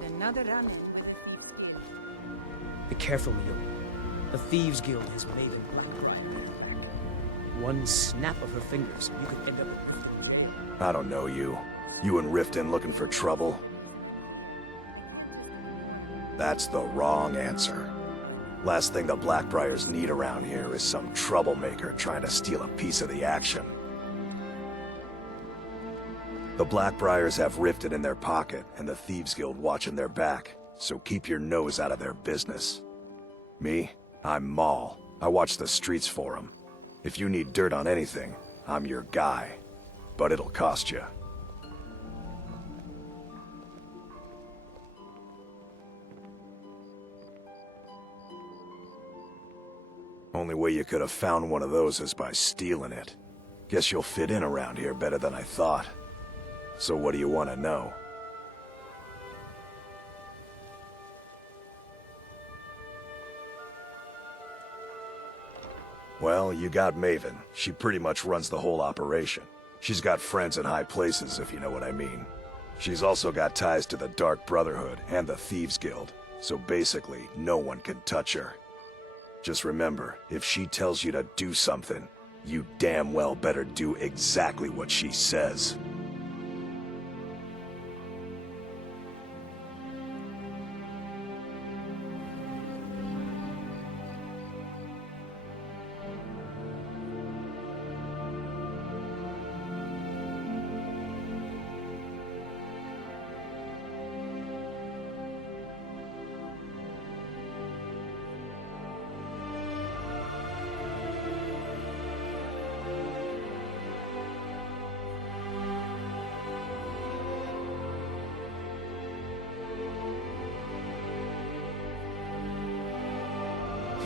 had another run. Be careful, Leo. The Thieves Guild has Maven Blackbriar. One snap of her fingers, you could end up in jail. I don't know you. You and Riften looking for trouble? That's the wrong answer. Last thing the Blackbriars need around here is some troublemaker trying to steal a piece of the action. The Blackbriars have Riften in their pocket and the Thieves Guild watching their back, so keep your nose out of their business. Me? I'm Maul. I watch the streets for them. If you need dirt on anything, I'm your guy. But it'll cost you. Only way you could have found one of those is by stealing it. Guess you'll fit in around here better than I thought. So what do you want to know? Well, you got Maven. She pretty much runs the whole operation. She's got friends in high places, if you know what I mean. She's also got ties to the Dark Brotherhood and the Thieves Guild, so basically, no one can touch her. Just remember, if she tells you to do something, you damn well better do exactly what she says.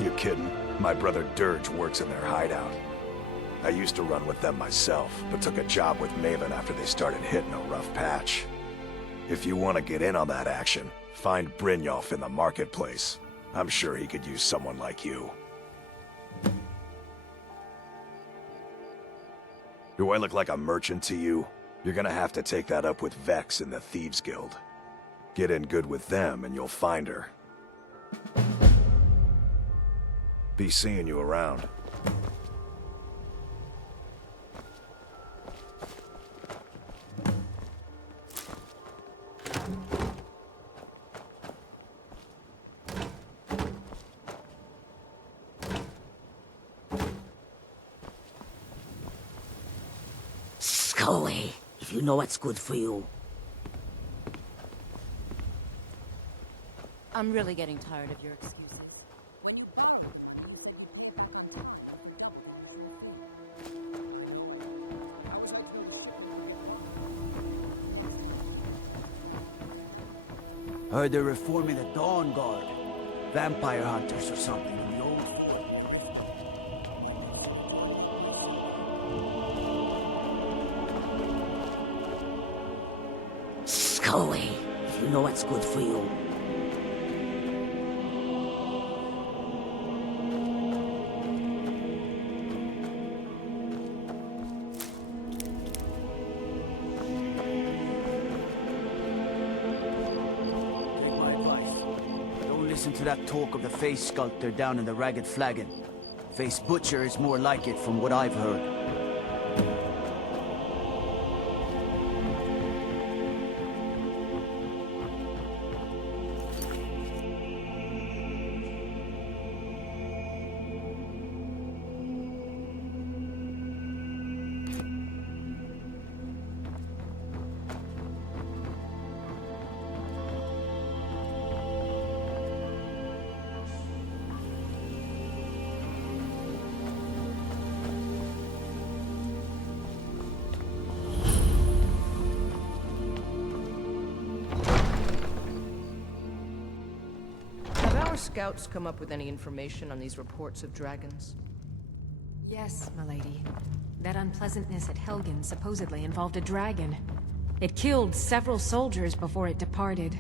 You kidding? My brother Dirge works in their hideout. I used to run with them myself, but took a job with Maven after they started hitting a rough patch. If you want to get in on that action, find Brynjolf in the marketplace. I'm sure he could use someone like you. Do I look like a merchant to you? You're gonna have to take that up with Vex in the Thieves Guild. Get in good with them and you'll find her. Be seeing you around. Scully, if you know what's good for you. I'm really getting tired of your excuses. When you borrow... Heard they're reforming the Dawn Guard. Vampire hunters or something in the old form. Scully, if you know what's good for you. Listen to that talk of the face sculptor down in the Ragged Flagon. Face butcher is more like it from what I've heard. Scouts come up with any information on these reports of dragons? Yes, milady. That unpleasantness at Helgen supposedly involved a dragon. It killed several soldiers before it departed.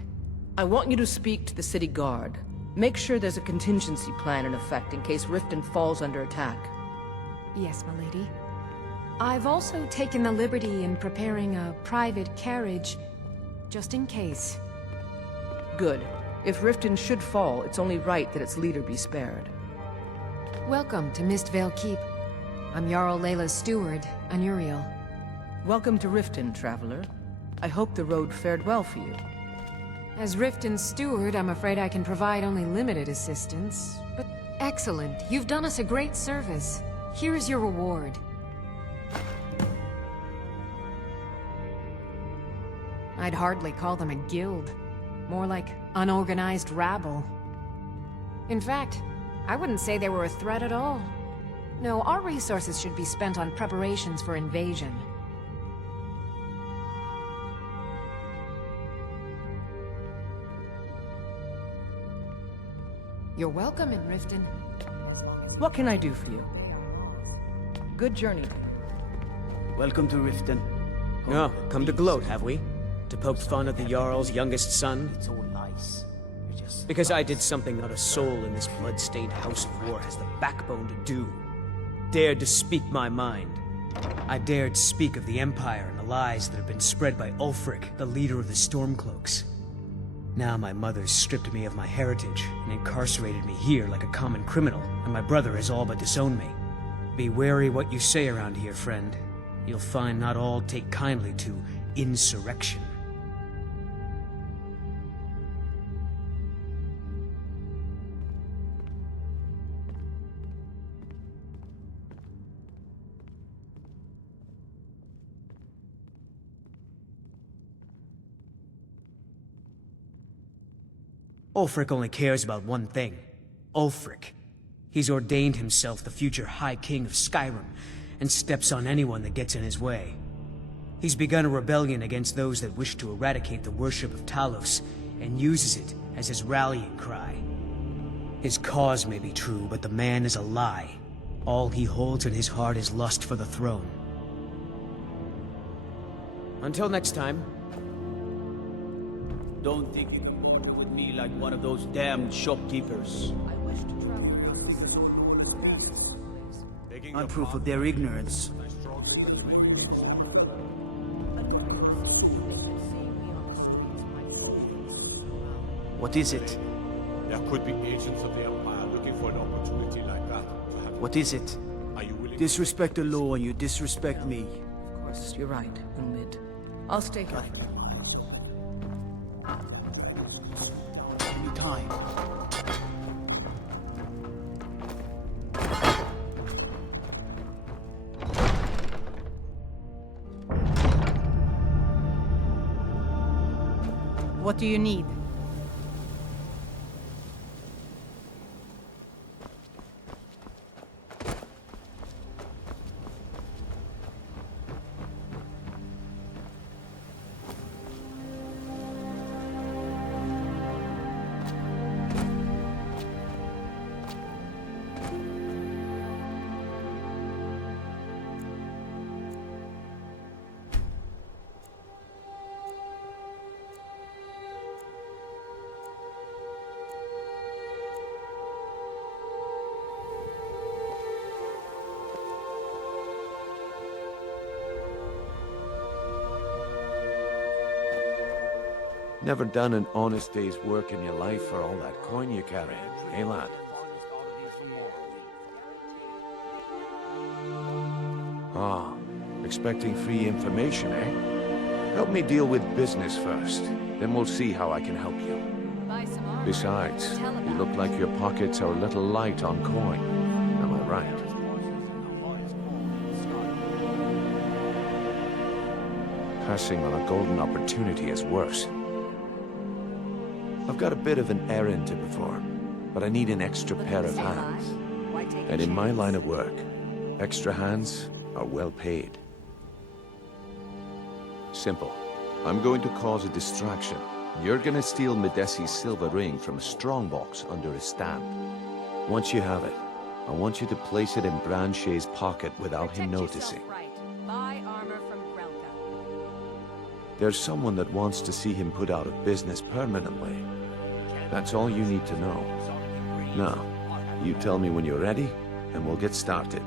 I want you to speak to the city guard. Make sure there's a contingency plan in effect in case Riften falls under attack. Yes, milady. I've also taken the liberty in preparing a private carriage, just in case. Good. If Riften should fall, it's only right that its leader be spared. Welcome to Mistvale Keep. I'm Jarl Layla's steward, Anuriel. Welcome to Riften, traveler. I hope the road fared well for you. As Riften's steward, I'm afraid I can provide only limited assistance. But excellent. You've done us a great service. Here's your reward. I'd hardly call them a guild. More like unorganized rabble. In fact, I wouldn't say they were a threat at all. No, our resources should be spent on preparations for invasion. You're welcome in Riften. What can I do for you? Good journey. Welcome to Riften. Oh, come to gloat, have we? To poke fun at the Jarl's youngest son? It's all lies. You're just... Because I did something not a soul in this blood-stained house of war has the backbone to do. Dared to speak my mind. I dared speak of the Empire and the lies that have been spread by Ulfric, the leader of the Stormcloaks. Now my mother's stripped me of my heritage and incarcerated me here like a common criminal, and my brother has all but disowned me. Be wary what you say around here, friend. You'll find not all take kindly to insurrection. Ulfric only cares about one thing. Ulfric. He's ordained himself the future High King of Skyrim, and steps on anyone that gets in his way. He's begun a rebellion against those that wish to eradicate the worship of Talos, and uses it as his rallying cry. His cause may be true, but the man is a lie. All he holds in his heart is lust for the throne. Until next time. Don't think it with me like one of those damned shopkeepers. I wish to travel I'm proof of their ignorance. What is it? There could be agents of the Empire looking for an opportunity like that. What is it? Are you willing Disrespect the law and you disrespect me. Of course, you're right, Unmid. I'll stay here. Anytime. What do you need? Never done an honest day's work in your life for all that coin you carry, eh, lad? Ah, expecting free information, eh? Help me deal with business first, then we'll see how I can help you. Buy some armor. Besides, Tell you about look like your pockets are a little light on coin. Am I right? Passing on a golden opportunity is worse. I've got a bit of an errand to perform, but I need an extra pair of hands. And in my line of work, extra hands are well paid. Simple. I'm going to cause a distraction. You're gonna steal Medesi's silver ring from a strongbox under a stand. Once you have it, I want you to place it in Branche's pocket without him noticing. Right. Buy armor from Grelka. There's someone that wants to see him put out of business permanently. That's all you need to know. Now, you tell me when you're ready, and we'll get started.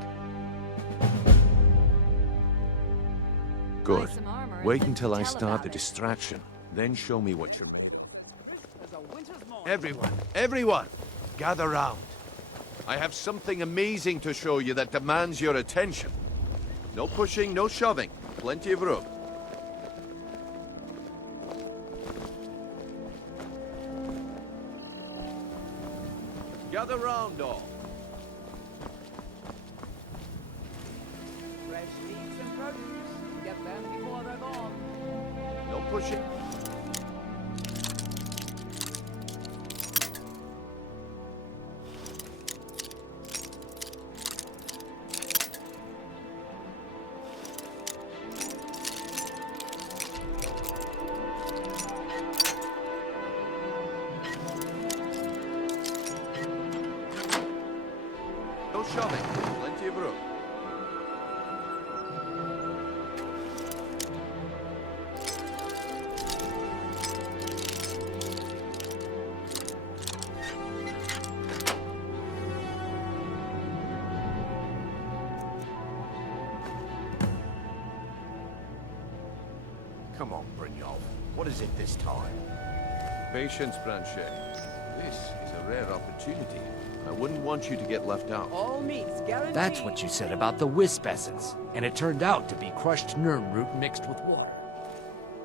Good. Buy some armor Wait and until I tell start about the it. distraction, then show me what you're made of. Everyone, gather round. I have something amazing to show you that demands your attention. No pushing, no shoving. Plenty of room. Gather round, all. Fresh meats and produce. Get them before they're gone. No pushing. No shoving. Plenty of room. Come on, Brynjolf. What is it this time? Patience, Branchet. This is a rare opportunity. I wouldn't want you to get left out. All meats guaranteed. That's what you said about the wisp essence, and it turned out to be crushed nerm root mixed with water.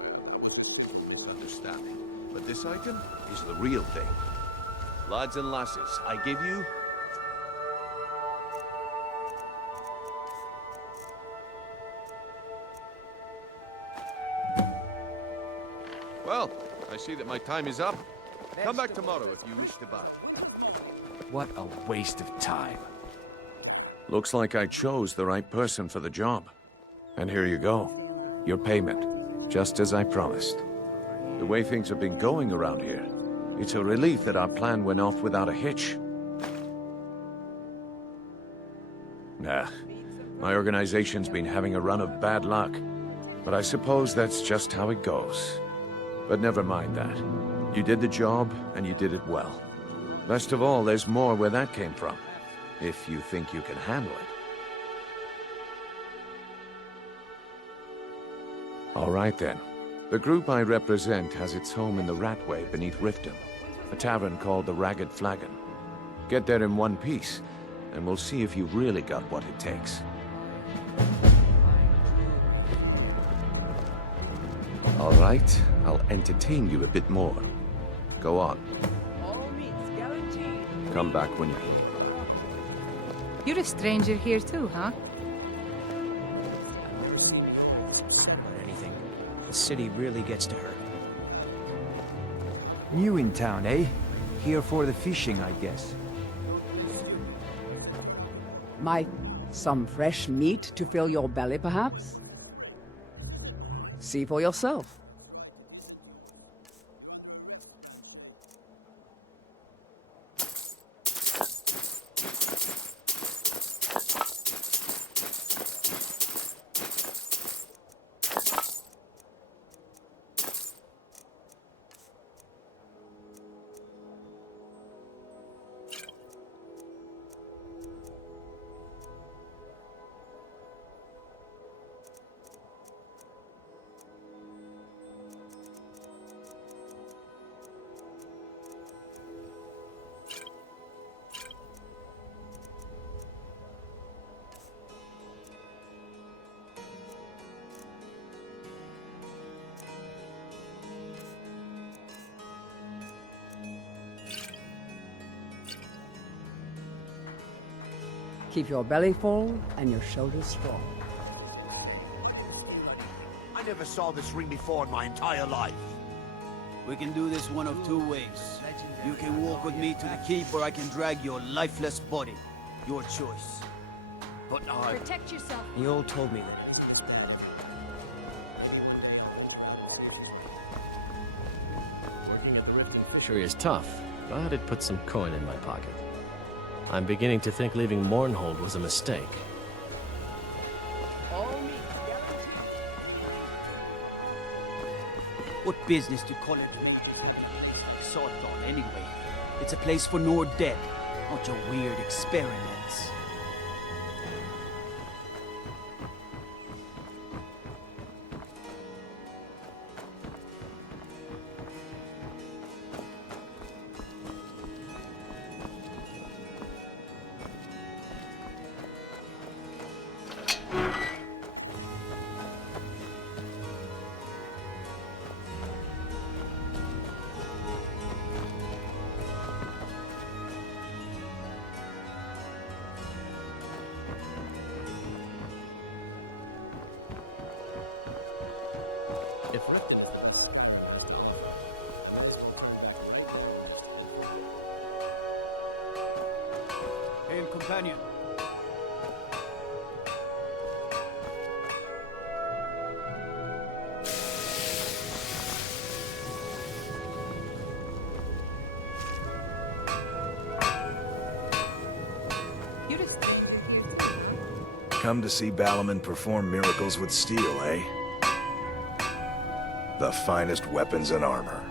Well, that was a misunderstanding. But this item is the real thing. Lads and lasses, I give you... Well, I see that my time is up. Come back tomorrow if you wish to buy. What a waste of time. Looks like I chose the right person for the job. And here you go. Your payment. Just as I promised. The way things have been going around here, it's a relief that our plan went off without a hitch. Nah, my organization's been having a run of bad luck. But I suppose that's just how it goes. But never mind that. You did the job, and you did it well. Best of all, there's more where that came from. If you think you can handle it. All right then. The group I represent has its home in the Ratway beneath Riften, a tavern called the Ragged Flagon. Get there in one piece, and we'll see if you've really got what it takes. All right, I'll entertain you a bit more. Go on. All meats guaranteed. Come back when you... You're a stranger here too, huh? I've never seen anything. The city really gets to hurt. New in town, eh? Here for the fishing, I guess. Some fresh meat to fill your belly, perhaps? See for yourself. Keep your belly full and your shoulders strong. I never saw this ring before in my entire life. We can do this one of two ways. You can walk with me to the keep, or I can drag your lifeless body. Your choice. But I... Protect yourself. You all told me that. Working at the Riften Fishery is tough, but it puts some coin in my pocket. I'm beginning to think leaving Mournhold was a mistake. All meats guaranteed. What business to call it? Saw it on anyway. It's a place for norded, not your weird experiments. If Riften... Hail, companion. You're a stranger here too, huh? Come to see Balaman perform miracles with steel, eh? The finest weapons and armor.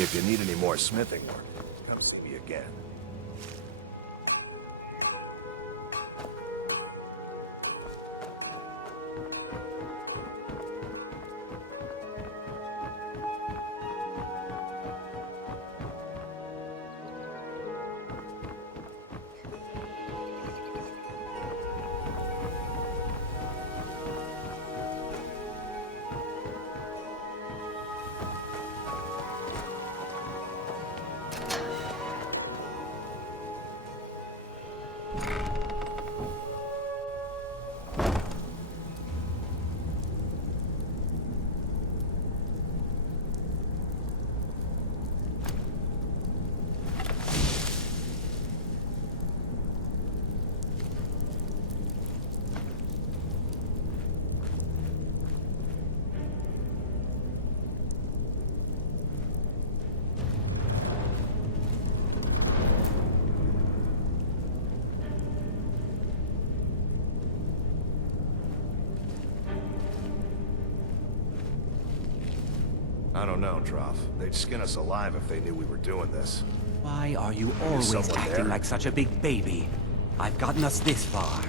If you need any more smithing work, come see me again. I don't know, Trough. They'd skin us alive if they knew we were doing this. Why are you always someone acting there? like such a big baby? I've gotten us this far.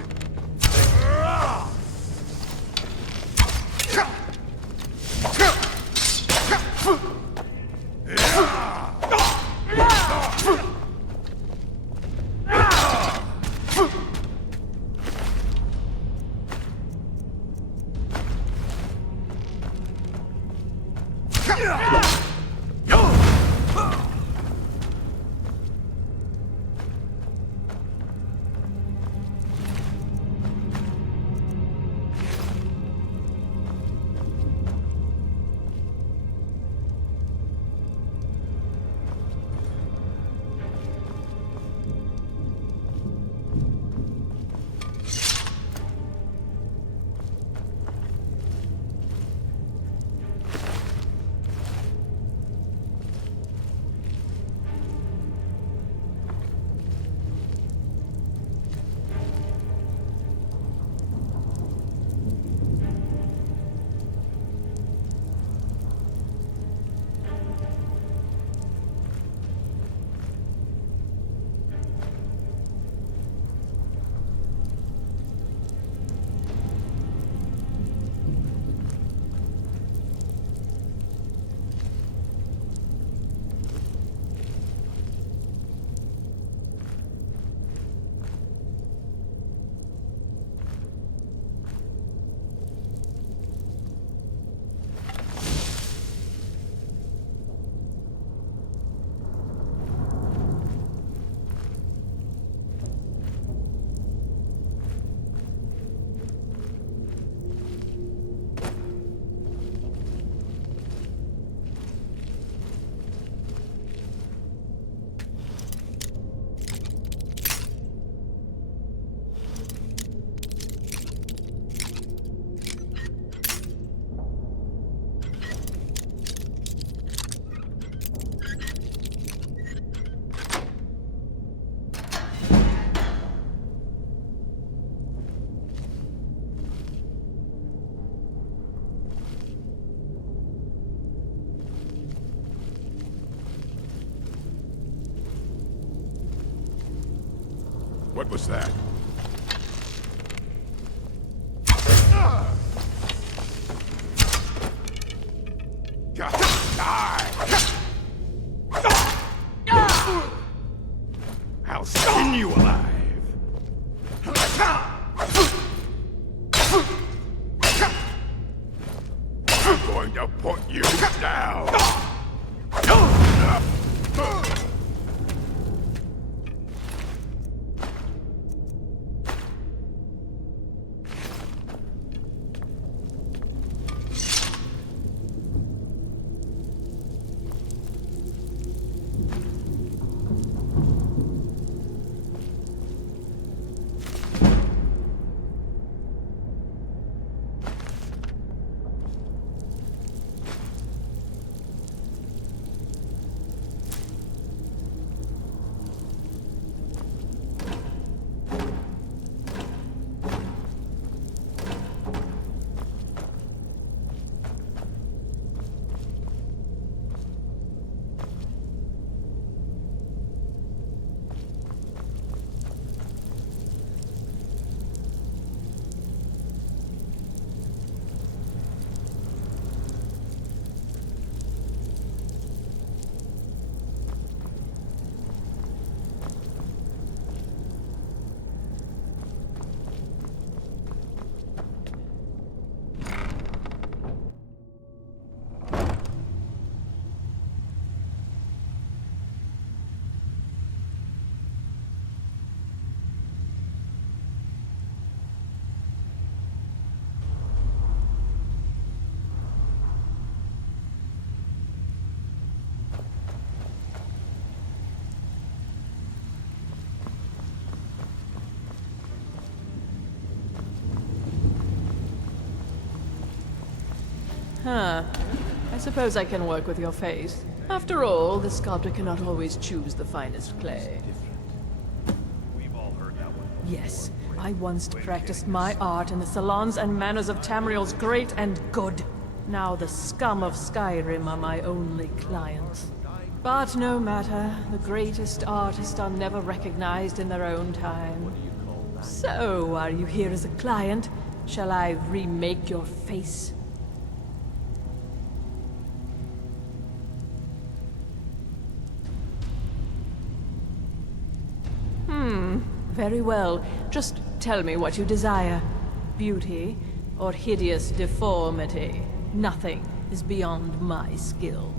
What was that? I'll skin you alive. I'm going to put you down. Huh. I suppose I can work with your face. After all, the sculptor cannot always choose the finest clay. Yes, I once practiced my art in the salons and manners of Tamriel's great and good. Now the scum of Skyrim are my only clients. But no matter, the greatest artists are never recognized in their own time. So, are you here as a client? Shall I remake your face? Very well. Just tell me what you desire. Beauty or hideous deformity. Nothing is beyond my skill.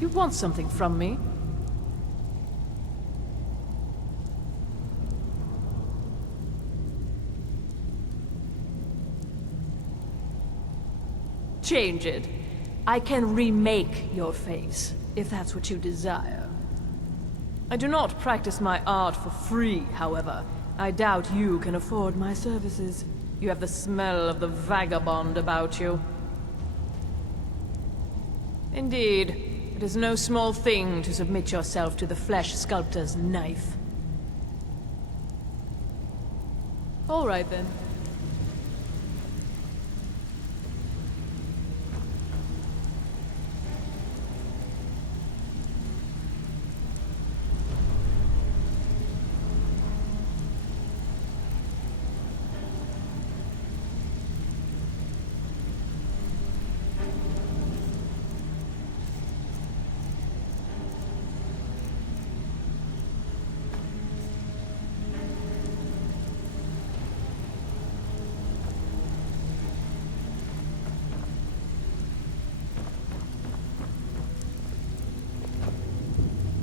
You want something from me? Change it. I can remake your face, if that's what you desire. I do not practice my art for free, however. I doubt you can afford my services. You have the smell of the vagabond about you. Indeed. It is no small thing to submit yourself to the flesh sculptor's knife. All right, then.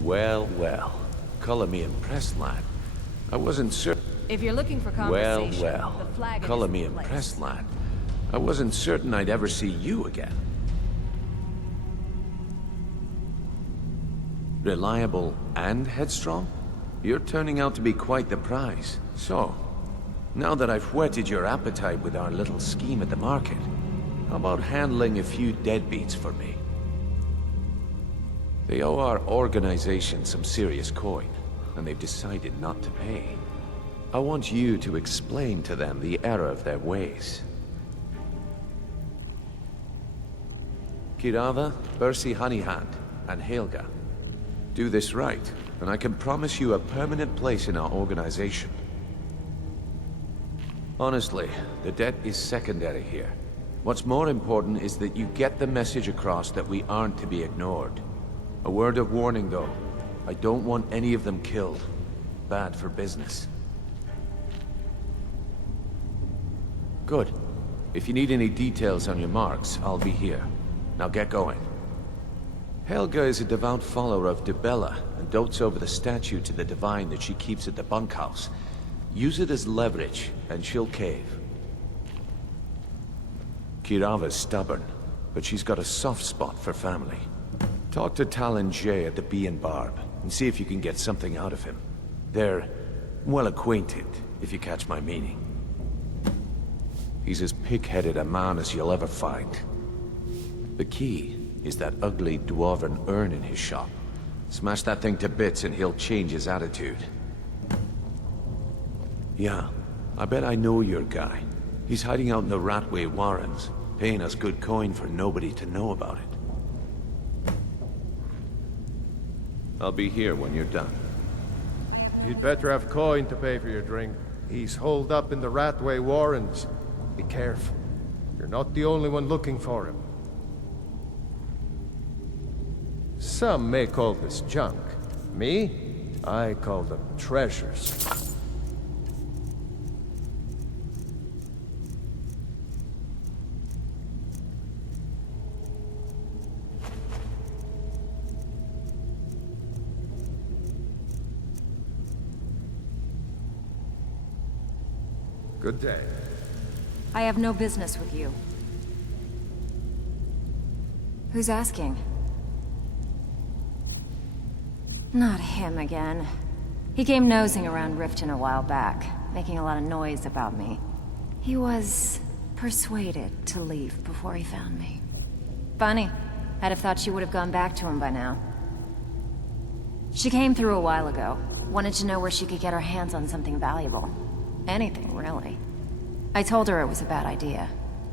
Well, well. Color me impressed, lad. I wasn't certain. If you're looking for Well, conversation, well. the flag Color isn't me the place. impressed, lad. I wasn't certain I'd ever see you again. Reliable and headstrong? You're turning out to be quite the prize. So, now that I've whetted your appetite with our little scheme at the market, how about handling a few deadbeats for me? They owe our organization some serious coin, and they've decided not to pay. I want you to explain to them the error of their ways. Kirava, Bersi Honeyhand, and Helga. Do this right, and I can promise you a permanent place in our organization. Honestly, the debt is secondary here. What's more important is that you get the message across that we aren't to be ignored. A word of warning, though. I don't want any of them killed. Bad for business. Good. If you need any details on your marks, I'll be here. Now get going. Helga is a devout follower of Dibella and dotes over the statue to the divine that she keeps at the bunkhouse. Use it as leverage, and she'll cave. Kirava's stubborn, but she's got a soft spot for family. Talk to Talon Jay at the Bee and Barb, and see if you can get something out of him. They're well acquainted, if you catch my meaning. He's as pig-headed a man as you'll ever find. The key is that ugly dwarven urn in his shop. Smash that thing to bits and he'll change his attitude. Yeah, I bet I know your guy. He's hiding out in the Ratway Warrens, paying us good coin for nobody to know about it. I'll be here when you're done. You'd better have coin to pay for your drink. He's holed up in the Ratway Warrens. Be careful. You're not the only one looking for him. Some may call this junk. Me? I call them treasures. Good day. I have no business with you. Who's asking? Not him again. He came nosing around Riften a while back, making a lot of noise about me. He was persuaded to leave before he found me. Funny. I'd have thought she would have gone back to him by now. She came through a while ago. Wanted to know where she could get her hands on something valuable. Anything, really. I told her it was a bad idea.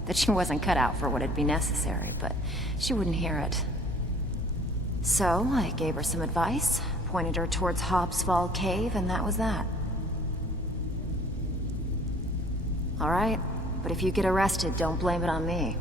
That she wasn't cut out for what'd be necessary, but she wouldn't hear it. So, I gave her some advice, pointed her towards Hobbsfall Cave, and that was that. Alright, but if you get arrested, don't blame it on me.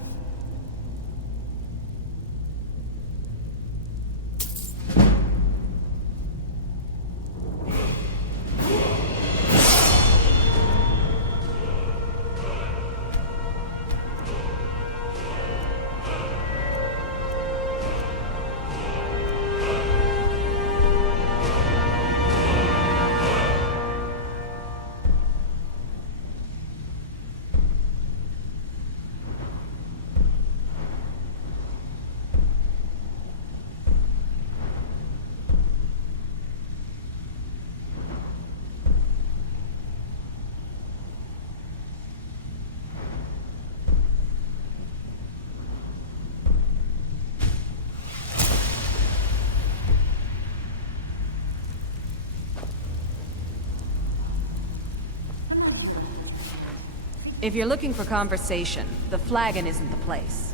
If you're looking for conversation, the flagon isn't the place.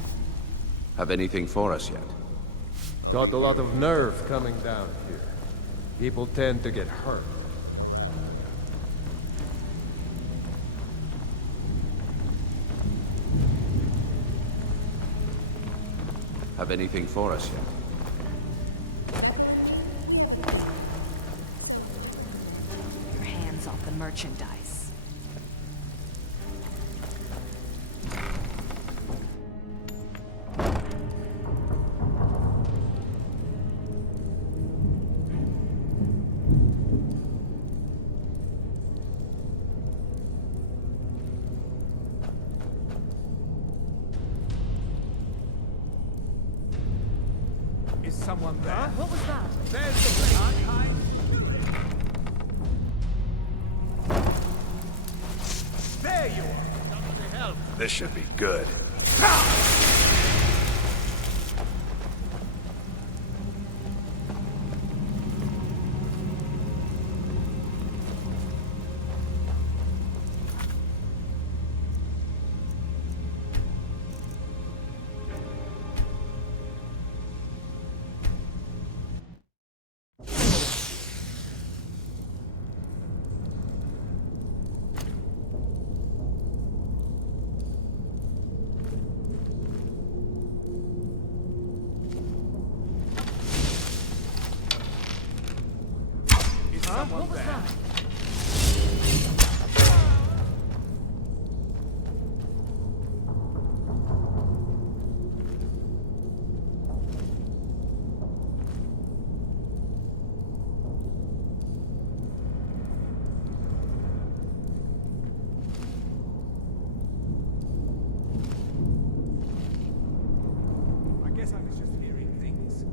Have anything for us yet? Got a lot of nerve coming down here. People tend to get hurt. Have anything for us yet? Your hands off the merchandise. someone there? What was that? There's the place. There you are. Somebody help. This should be good. What was that? I guess I was just hearing things.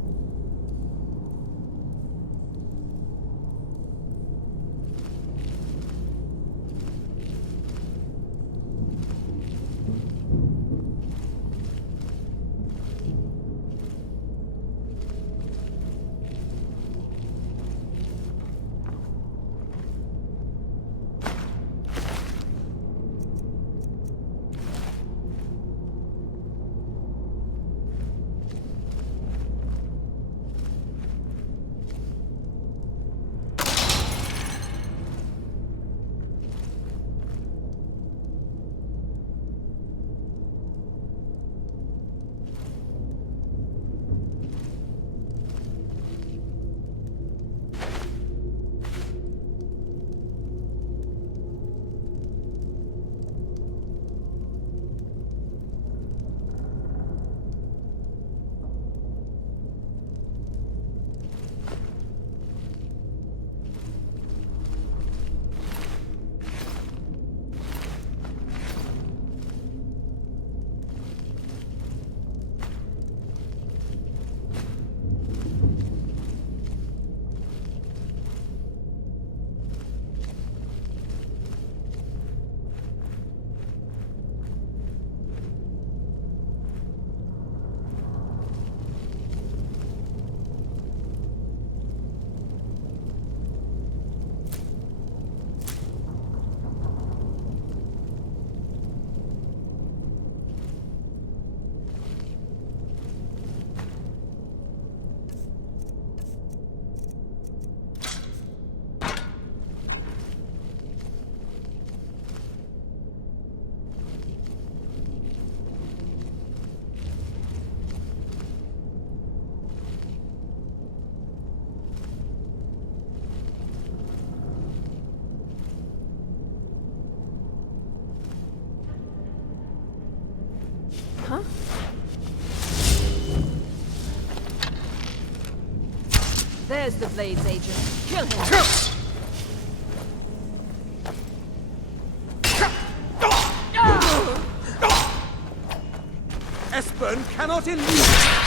Huh? There's the Blades agent. Kill him! Espen cannot elude.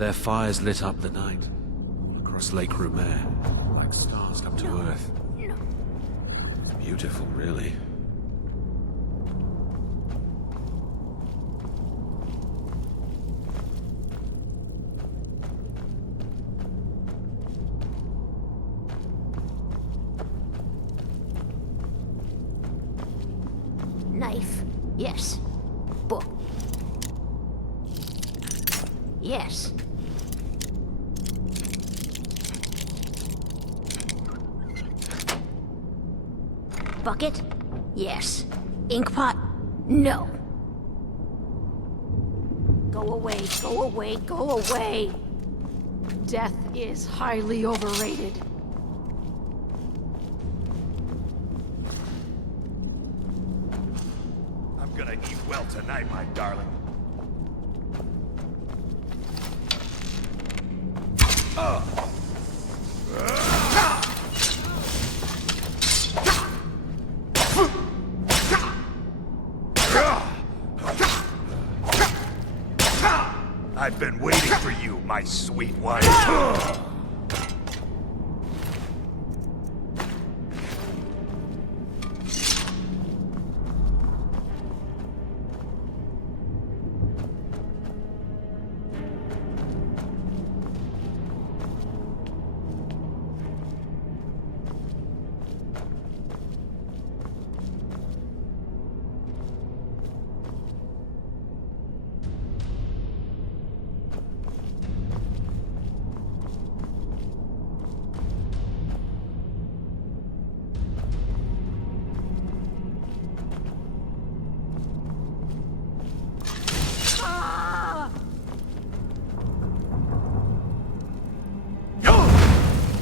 Their fires lit up the night, all across Lake Rumer, like stars come to Earth. It's beautiful, really. Knife. Yes. Book. Yes. Bucket? Yes. Inkpot? No. Go away, go away, go away. Death is highly overrated. I'm gonna eat well tonight, my darling. I've been waiting for you, my sweet wife.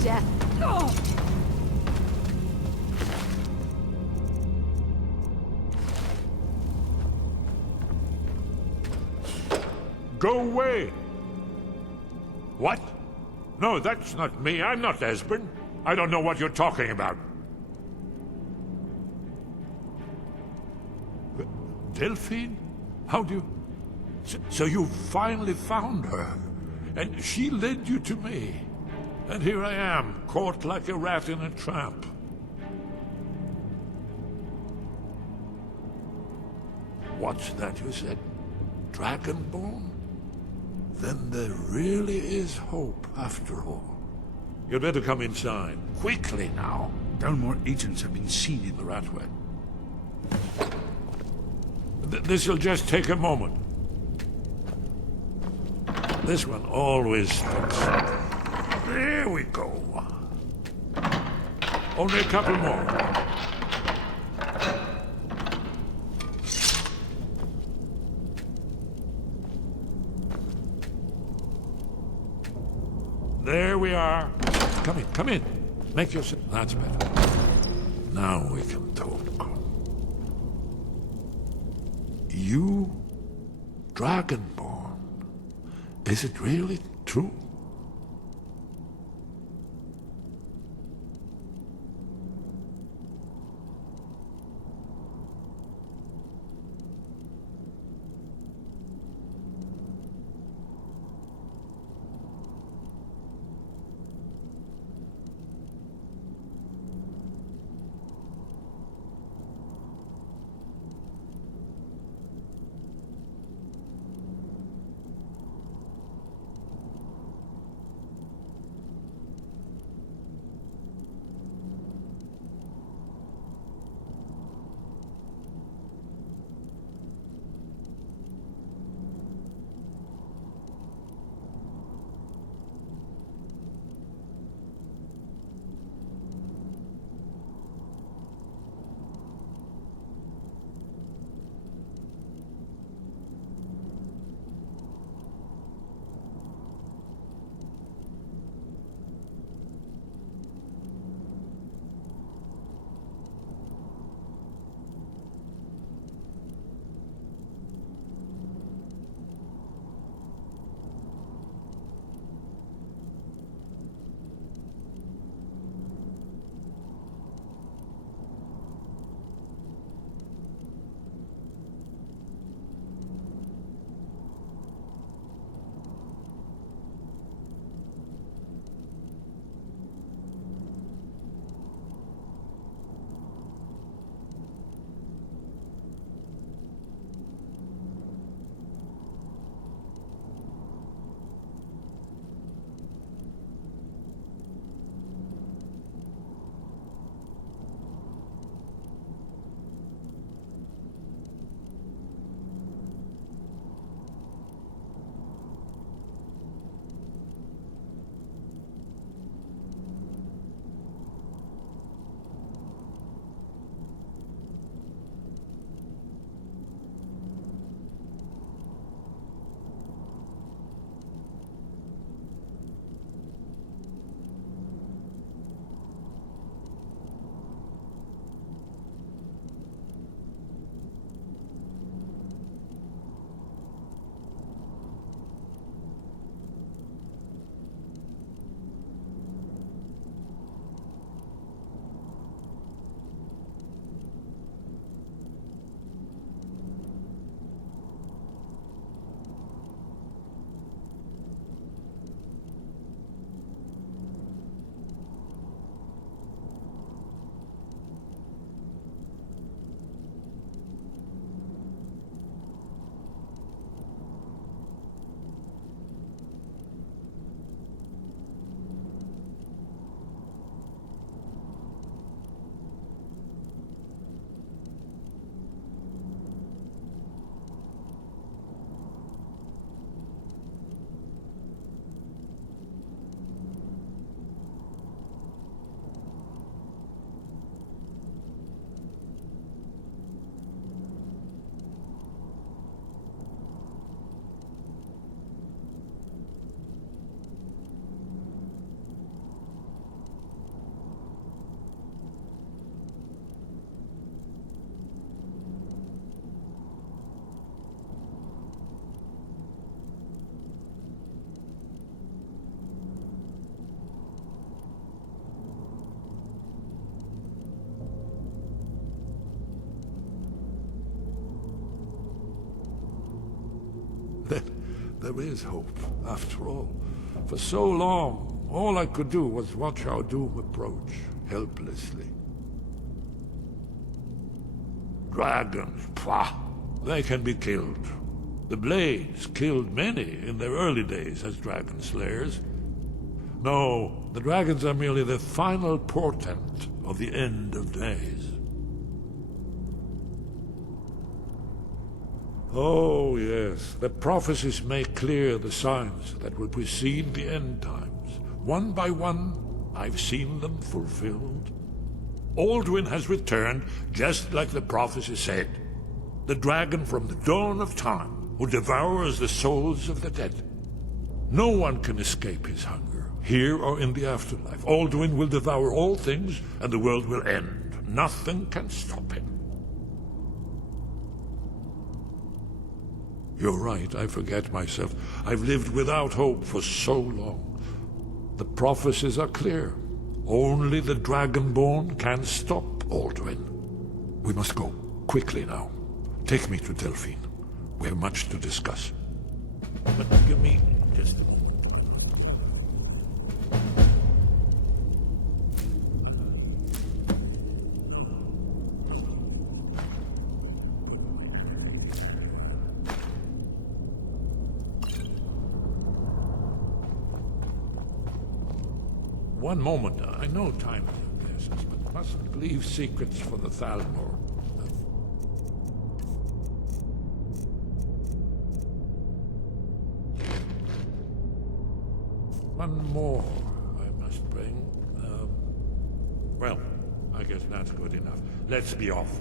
Death. Go away! What? No, that's not me. I'm not Esbern. I don't know what you're talking about. Delphine? How do you... So you finally found her, and she led you to me. And here I am, caught like a rat in a trap. What's that you said? Dragonborn? Then there really is hope, after all. You'd better come inside. Quickly now. Dalmor agents have been seen in the Ratway. This'll just take a moment. This one always sticks. There we go. Only a couple more. There we are. Come in. Make yourself... That's better. Now we can talk. You, Dragonborn. Is it really true? There is hope, after all. For so long, all I could do was watch our doom approach, helplessly. Dragons, pah! They can be killed. The Blades killed many in their early days as dragon slayers. No, the dragons are merely the final portent of the end of days. Oh, yes, the prophecies make clear the signs that will precede the end times. One by one, I've seen them fulfilled. Alduin has returned, just like the prophecy said. The dragon from the dawn of time, who devours the souls of the dead. No one can escape his hunger, here or in the afterlife. Alduin will devour all things, and the world will end. Nothing can stop him. You're right, I forget myself. I've lived without hope for so long. The prophecies are clear. Only the Dragonborn can stop Alduin. We must go, quickly now. Take me to Delphine. We have much to discuss. But give me just... One moment. I know time is of the essence, but mustn't leave secrets for the Thalmor. One more I must bring. Well, I guess that's good enough. Let's be off.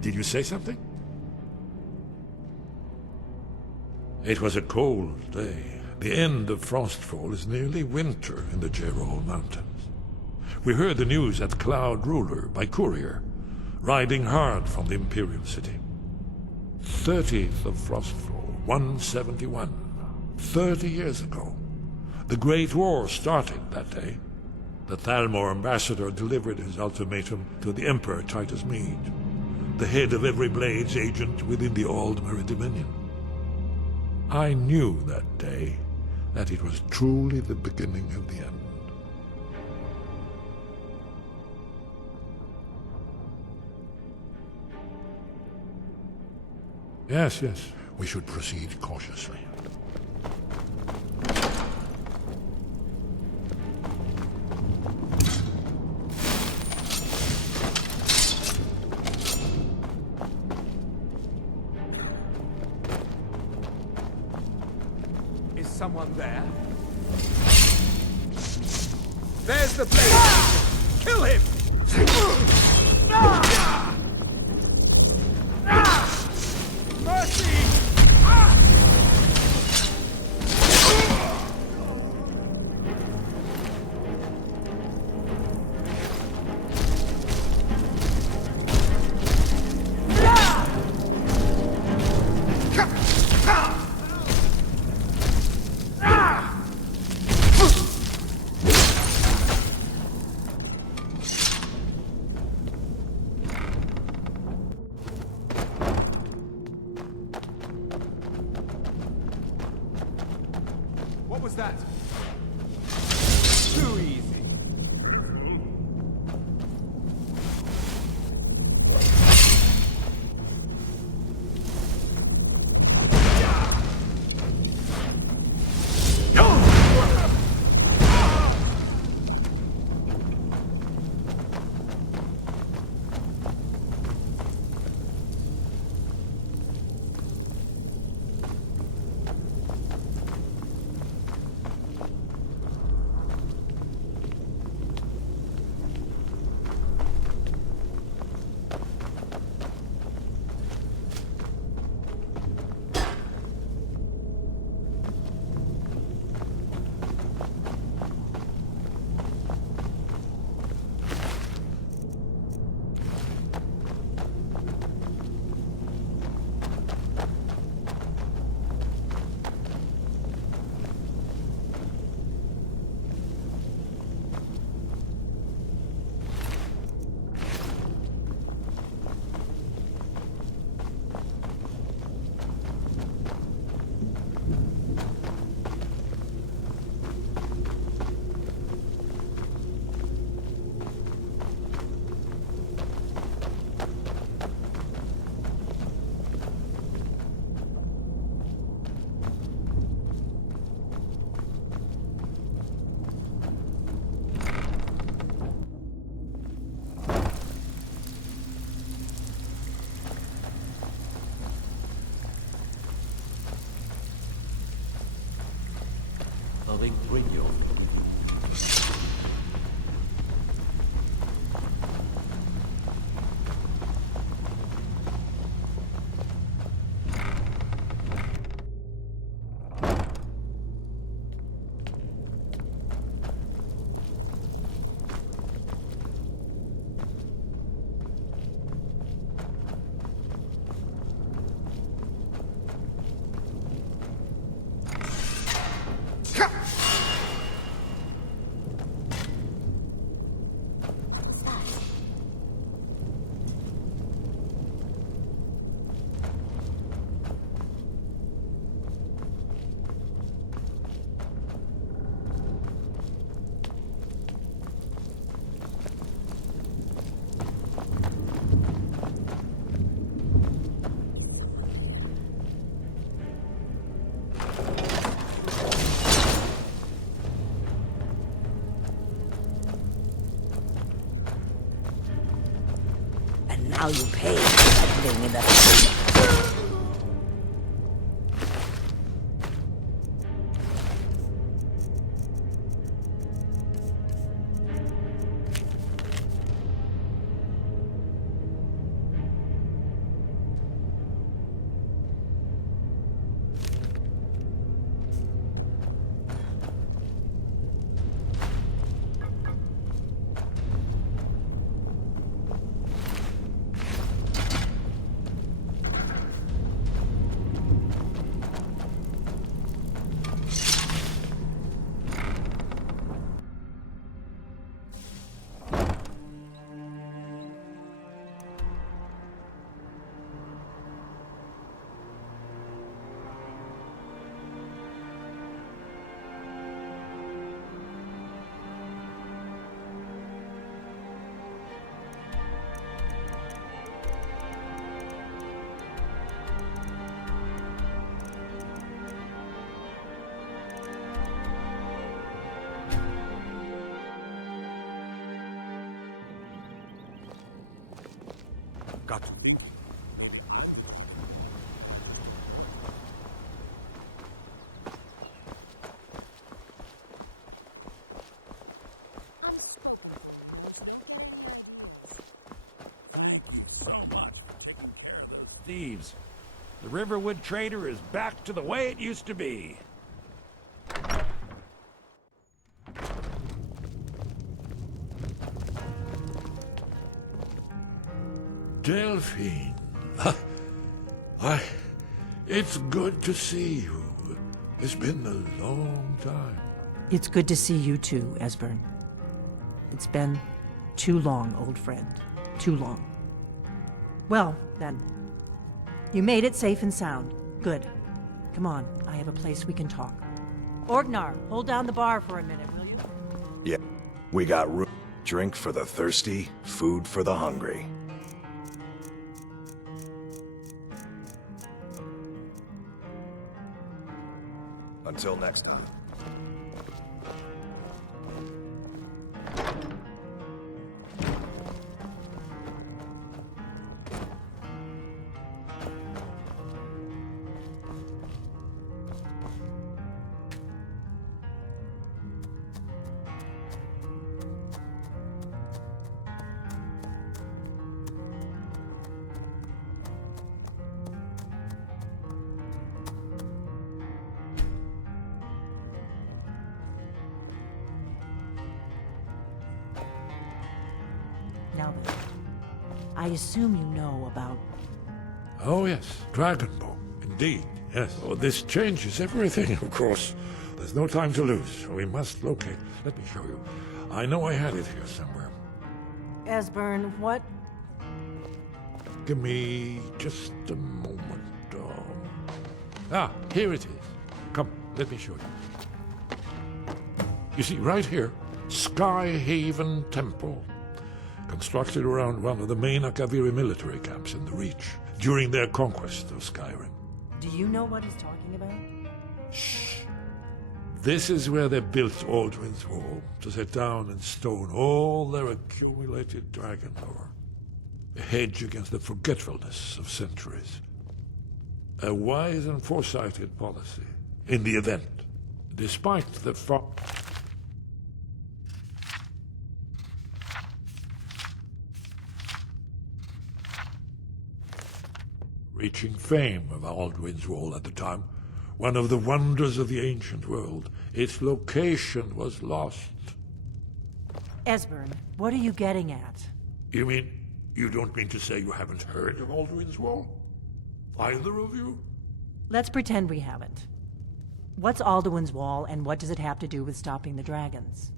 Did you say something? It was a cold day. The end of Frostfall is nearly winter in the Gerol Mountains. We heard the news at Cloud Ruler by courier, riding hard from the Imperial City. 30th of Frostfall, 171. 30 years ago. The Great War started that day. The Thalmor ambassador delivered his ultimatum to the Emperor Titus Mede, the head of every Blades agent within the Aldmeri Dominion. I knew that day that it was truly the beginning of the end. Yes, we should proceed cautiously. Someone there? There's the blade! Kill him! Mercy! What was that? Too easy. Starlink radio. Now you pay for settling in the... Got to be. Thank you so much for taking care of those thieves. The Riverwood Trader is back to the way it used to be. Delphine. Why, it's good to see you. It's been a long time. It's good to see you too, Esbern. It's been too long, old friend. Too long. Well, then. You made it safe and sound. Good. Come on, I have a place we can talk. Orgnar, hold down the bar for a minute, will you? Yeah, we got room. Drink for the thirsty, food for the hungry. Until next time. Now then, I assume you know about... Oh yes, Dragonbone. Indeed, yes. Oh, this changes everything, of course. There's no time to lose. We must locate. Let me show you. I know I had it here somewhere. Esbern, what? Give me just a moment. Here it is. Come, let me show you. You see, right here, Skyhaven Temple. Constructed around one of the main Akaviri military camps in the Reach during their conquest of Skyrim. Do you know what he's talking about? Shh. This is where they built Aldrin's Wall to set down in stone all their accumulated dragon lore. A hedge against the forgetfulness of centuries. A wise and foresighted policy. In the event, Despite the reaching fame of Alduin's Wall at the time, one of the wonders of the ancient world, its location was lost. Esbern, what are you getting at? You mean, you don't mean to say you haven't heard of Alduin's Wall? Either of you? Let's pretend we haven't. What's Alduin's Wall, and what does it have to do with stopping the dragons?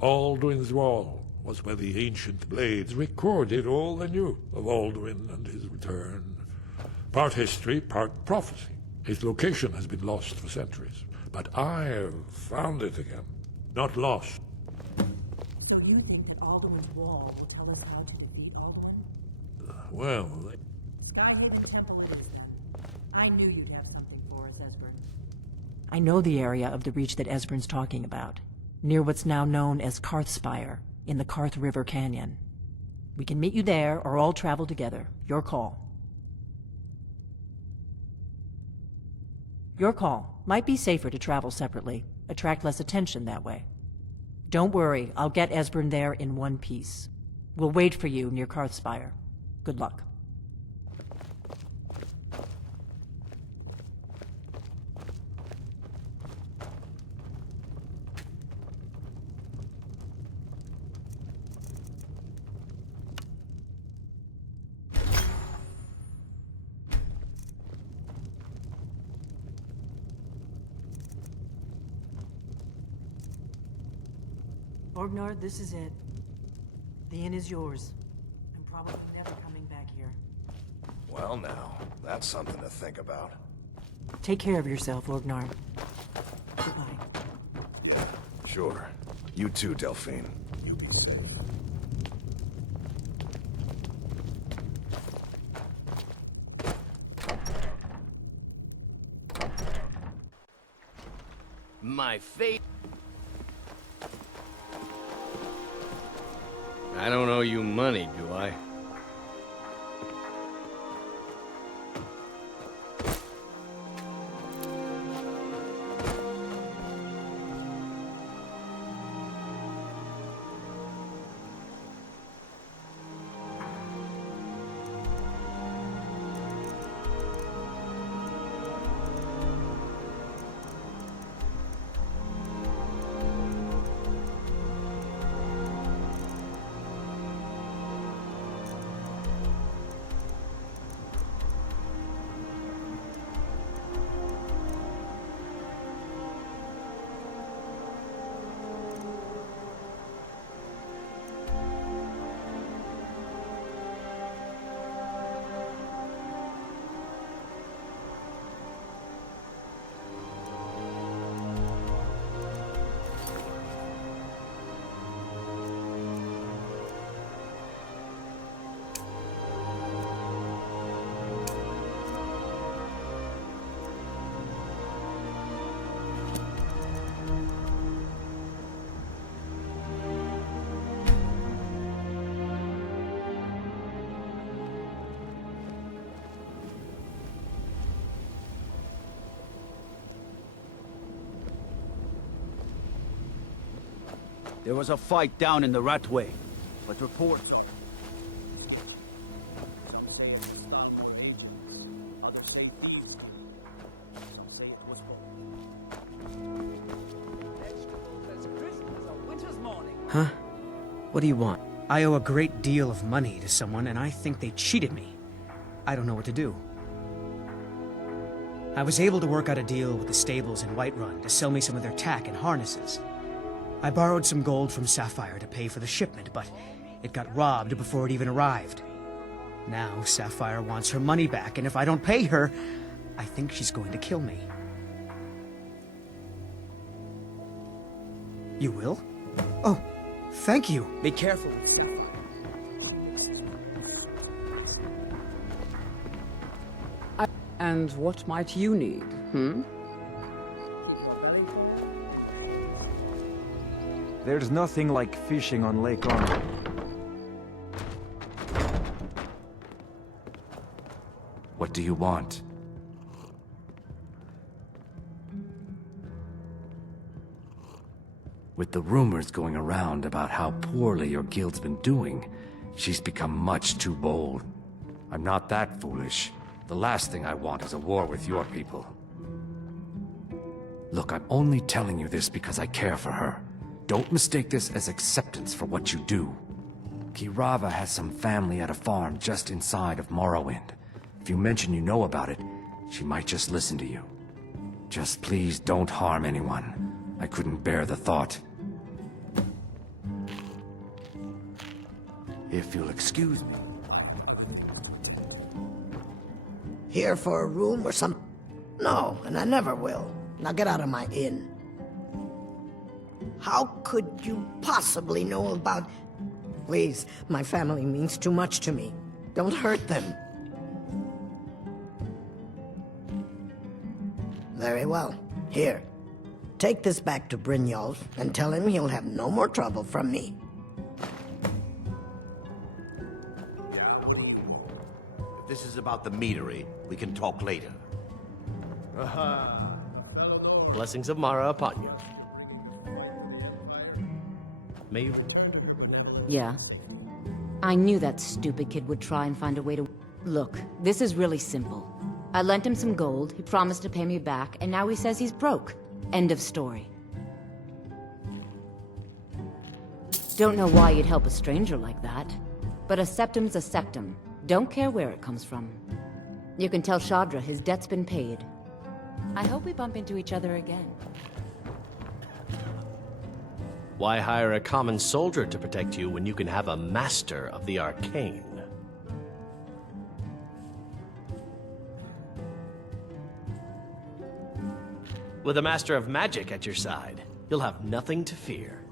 Alduin's Wall was where the ancient blades recorded all they knew of Alduin and his return. Part history, part prophecy. His location has been lost for centuries, but I've found it again. Not lost. So you think that Alduin's Wall will tell us how to defeat Alduin? Well... Skyhaven Temple it is, then. I knew you'd have something for us, Esbern. I know the area of the Reach that Esbern's talking about, near what's now known as Karthspire, in the Karth River Canyon. We can meet you there, or all travel together. Your call. Your call. Might be safer to travel separately. Attract less attention that way. Don't worry, I'll get Esbern there in one piece. We'll wait for you near Karthspire. Good luck. Orgnar, this is it. The inn is yours. I'm probably never coming back here. Well now, that's something to think about. Take care of yourself, Orgnar. Goodbye. Sure. You too, Delphine. You be safe. My fate. I don't owe you money, do I? There was a fight down in the Ratway, but reports are... Some say it was Stalwart agent, others say thieves, some say it was both. Huh? What do you want? I owe a great deal of money to someone, and I think they cheated me. I don't know what to do. I was able to work out a deal with the stables in Whiterun to sell me some of their tack and harnesses. I borrowed some gold from Sapphire to pay for the shipment, but it got robbed before it even arrived. Now Sapphire wants her money back, and if I don't pay her, I think she's going to kill me. You will? Oh, thank you. Be careful of yourself. And what might you need, There's nothing like fishing on Lake Arnold. What do you want? With the rumors going around about how poorly your guild's been doing, she's become much too bold. I'm not that foolish. The last thing I want is a war with your people. Look, I'm only telling you this because I care for her. Don't mistake this as acceptance for what you do. Kirava has some family at a farm just inside of Morrowind. If you mention you know about it, she might just listen to you. Just please don't harm anyone. I couldn't bear the thought. If you'll excuse me. Here for a room or some... No, and I never will. Now get out of my inn. How could you possibly know about... Please, my family means too much to me. Don't hurt them. Very well. Here. Take this back to Brynjolf and tell him he'll have no more trouble from me. If this is about the meadery, we can talk later. Blessings of Mara upon you. May you... Yeah. I knew that stupid kid would try and find a way to... Look, this is really simple. I lent him some gold, he promised to pay me back, and now he says he's broke. End of story. Don't know why you'd help a stranger like that. But a septum's a septum. Don't care where it comes from. You can tell Shadra his debt's been paid. I hope we bump into each other again. Why hire a common soldier to protect you when you can have a master of the arcane? With a master of magic at your side, you'll have nothing to fear.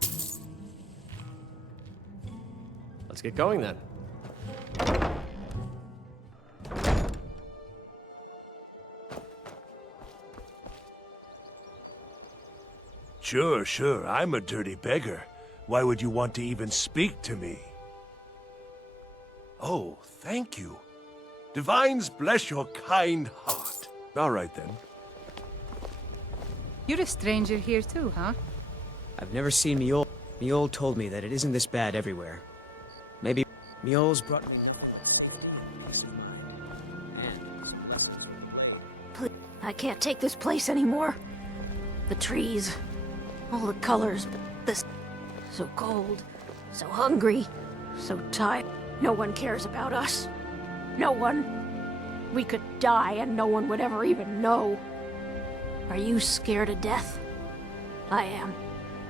Let's get going then. Sure, I'm a dirty beggar. Why would you want to even speak to me? Oh, thank you. Divines bless your kind heart. All right then. You're a stranger here too, huh? I've never seen Mjol. Mjol told me that it isn't this bad everywhere. Maybe Mjol's brought me nothing. Please, I can't take this place anymore. The trees, all the colors, but this... So cold, so hungry, so tired. No one cares about us. No one. We could die and no one would ever even know. Are you scared to death? I am.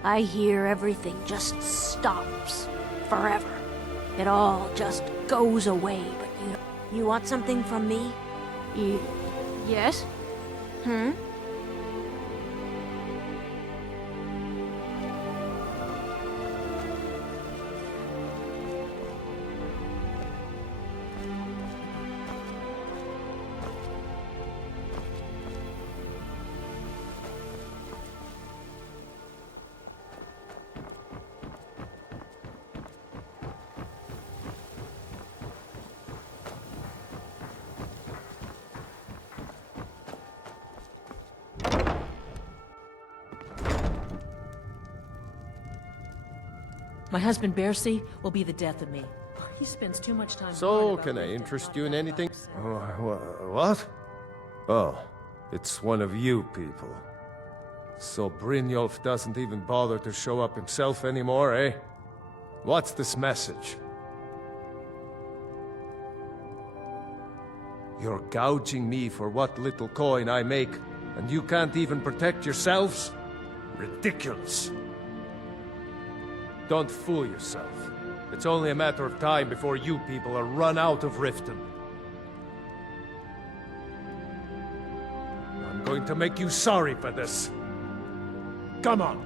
I hear everything just stops. Forever. It all just goes away, but you want something from me? Yes? Hmm? My husband, Bercy, will be the death of me. He spends too much time... So, can I interest you in anything? What? Oh, it's one of you people. So Brynjolf doesn't even bother to show up himself anymore, eh? What's this message? You're gouging me for what little coin I make, and you can't even protect yourselves? Ridiculous. Don't fool yourself. It's only a matter of time before you people are run out of Riften. I'm going to make you sorry for this. Come on.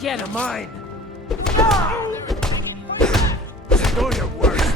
Get a mine. Do your worst.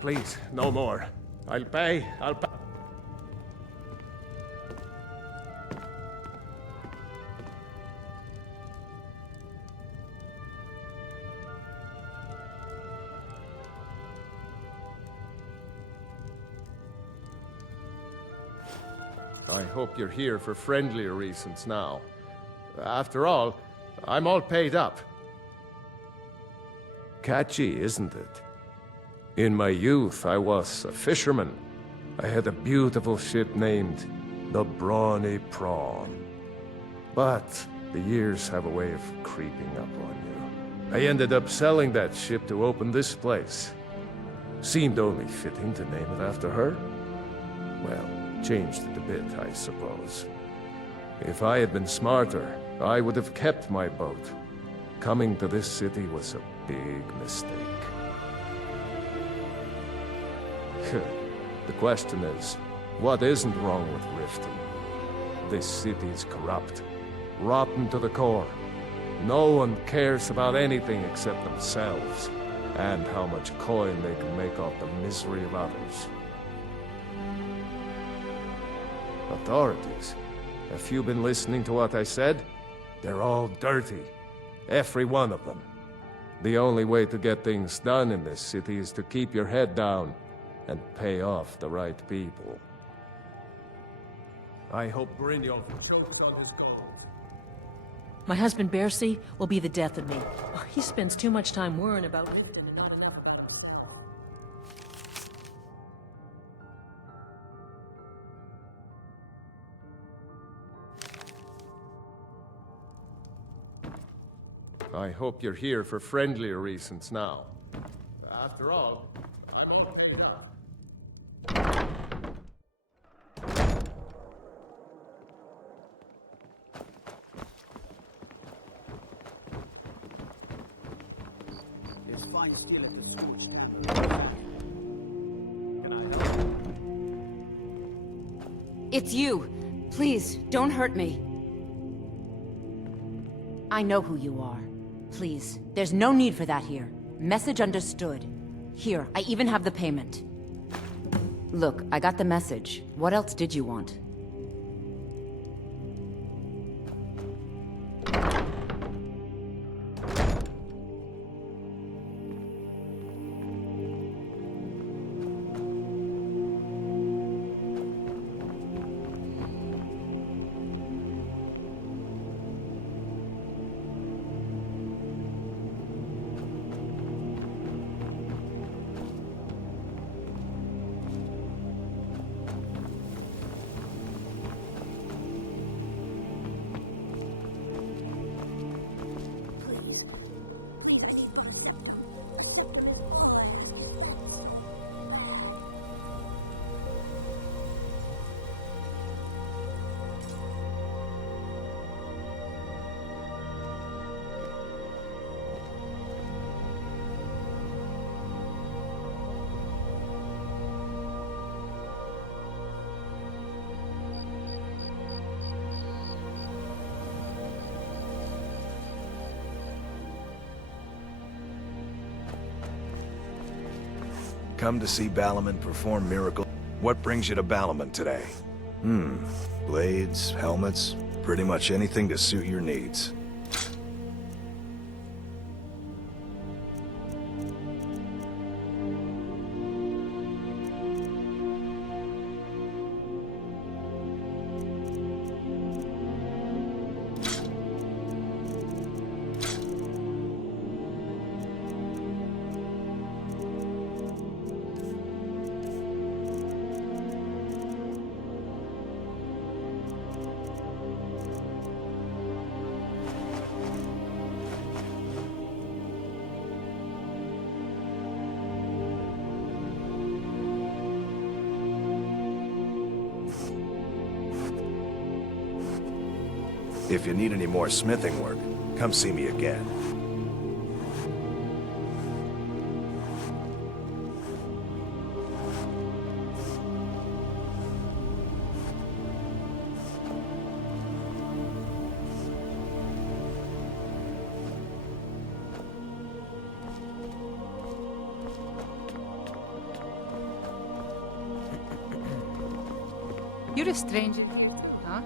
Please, no more. I'll pay. I hope you're here for friendlier reasons now. After all, I'm all paid up. Catchy, isn't it? In my youth, I was a fisherman. I had a beautiful ship named the Brawny Prawn. But the years have a way of creeping up on you. I ended up selling that ship to open this place. Seemed only fitting to name it after her. Well, changed it a bit, I suppose. If I had been smarter, I would have kept my boat. Coming to this city was a big mistake. The question is, what isn't wrong with Riften? This city is corrupt, rotten to the core. No one cares about anything except themselves, and how much coin they can make off the misery of others. Authorities, have you been listening to what I said? They're all dirty. Every one of them. The only way to get things done in this city is to keep your head down and pay off the right people. I hope Brynjolf chokes on his gold. My husband Bercy will be the death of me. He spends too much time worrying about Riften and not enough about himself. I hope you're here for friendlier reasons now. After all, I'm a multi-leader. There's fine steel at the scorched camp. Can I help? It's you. Please, don't hurt me. I know who you are. Please, there's no need for that here. Message understood. Here, I even have the payment. Look, I got the message. What else did you want? Come to see Balaman perform miracles. What brings you to Balaman today? Blades, helmets, pretty much anything to suit your needs. If you need any more smithing work, come see me again. You're a stranger, huh?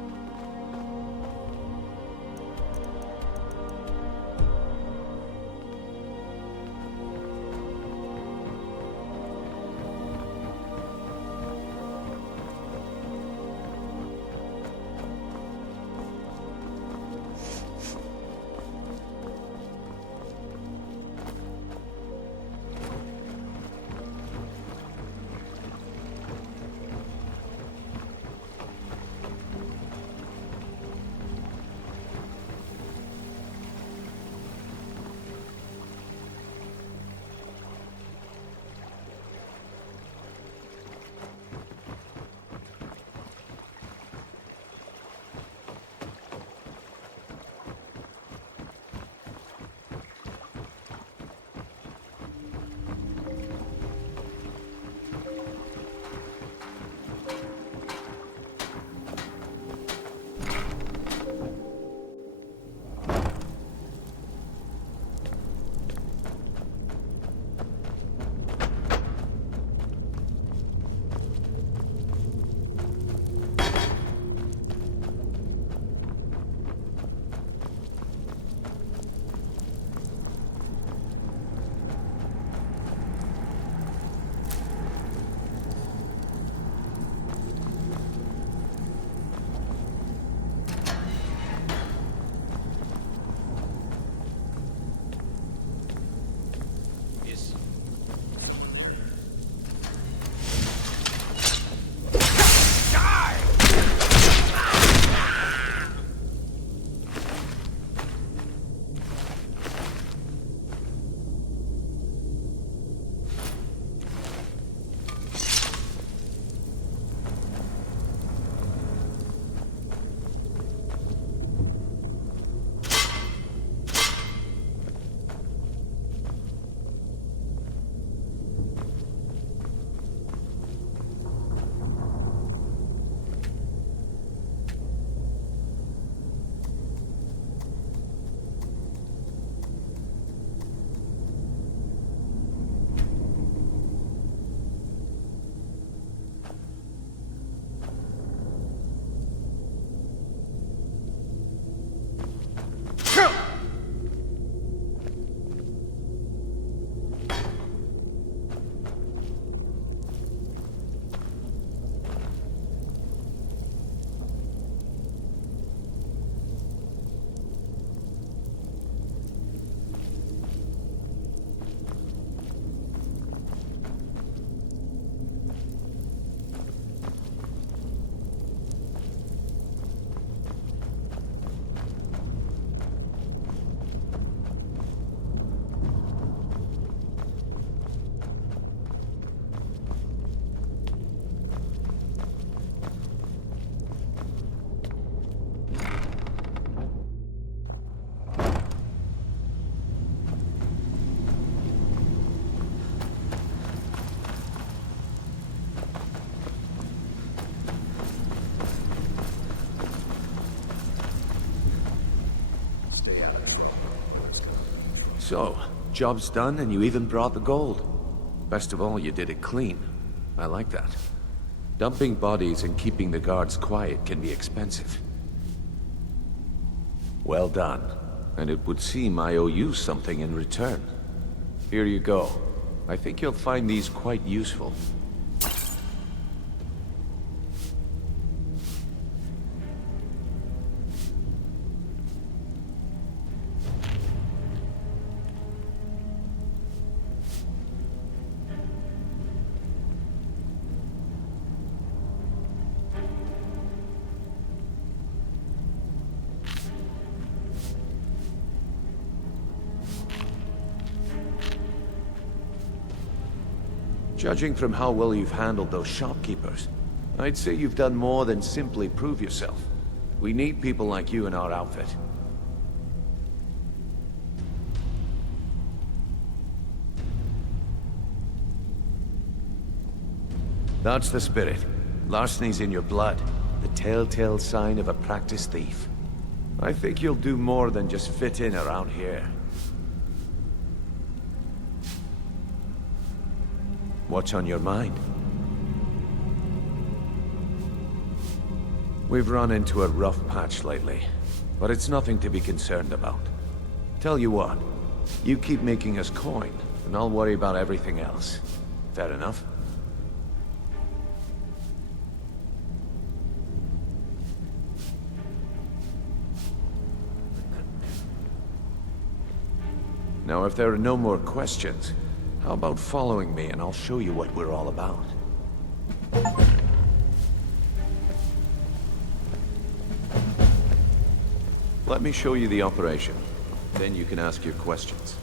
So, job's done and you even brought the gold. Best of all, you did it clean. I like that. Dumping bodies and keeping the guards quiet can be expensive. Well done. And it would seem I owe you something in return. Here you go. I think you'll find these quite useful. Judging from how well you've handled those shopkeepers, I'd say you've done more than simply prove yourself. We need people like you in our outfit. That's the spirit. Larceny's in your blood, the telltale sign of a practiced thief. I think you'll do more than just fit in around here. What's on your mind? We've run into a rough patch lately, but it's nothing to be concerned about. Tell you what, you keep making us coin, and I'll worry about everything else. Fair enough? Now, if there are no more questions, how about following me and I'll show you what we're all about? Let me show you the operation. Then you can ask your questions.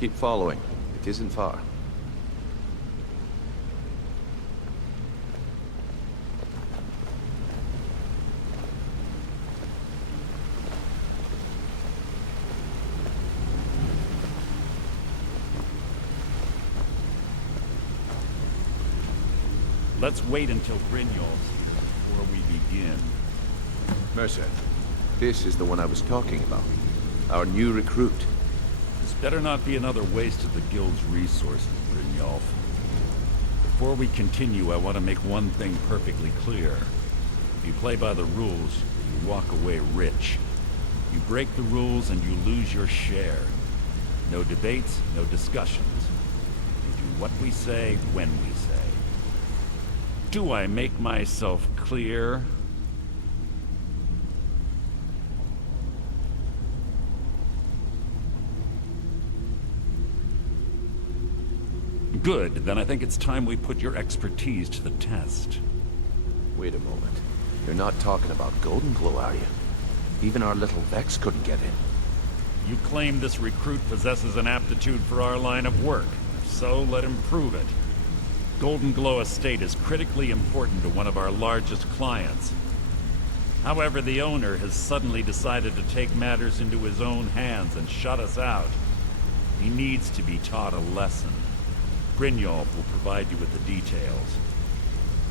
Keep following. It isn't far. Let's wait until Brynjolf's before we begin. Mercer, this is the one I was talking about. Our new recruit. This better not be another waste of the Guild's resources, Brynjolf. Before we continue, I want to make one thing perfectly clear. If you play by the rules, you walk away rich. You break the rules and you lose your share. No debates, no discussions. We do what we say, when we say. Do I make myself clear? Good, then I think it's time we put your expertise to the test. Wait a moment. You're not talking about Golden Glow, are you? Even our little Vex couldn't get in. You claim this recruit possesses an aptitude for our line of work. If so, let him prove it. Golden Glow Estate is critically important to one of our largest clients. However, the owner has suddenly decided to take matters into his own hands and shut us out. He needs to be taught a lesson. Brynjolf will provide you with the details.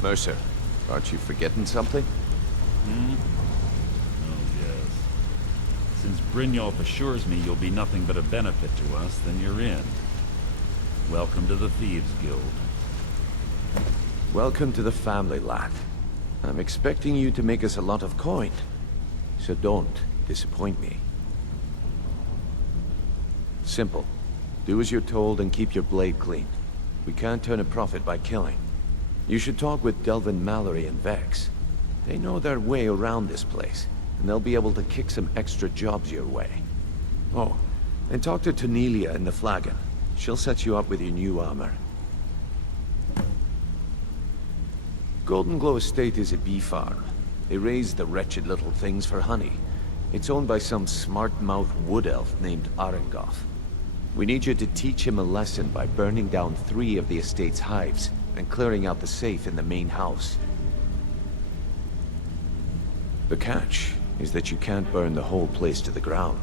Mercer, aren't you forgetting something? Oh, yes. Since Brynjolf assures me you'll be nothing but a benefit to us, then you're in. Welcome to the Thieves Guild. Welcome to the family, lad. I'm expecting you to make us a lot of coin. So don't disappoint me. Simple. Do as you're told and keep your blade clean. We can't turn a profit by killing. You should talk with Delvin Mallory and Vex. They know their way around this place, and they'll be able to kick some extra jobs your way. Oh, and talk to Tanelia in the Flagon. She'll set you up with your new armor. Golden Glow Estate is a bee farm. They raise the wretched little things for honey. It's owned by some smart-mouthed wood elf named Arengoth. We need you to teach him a lesson by burning down 3 of the estate's hives and clearing out the safe in the main house. The catch is that you can't burn the whole place to the ground.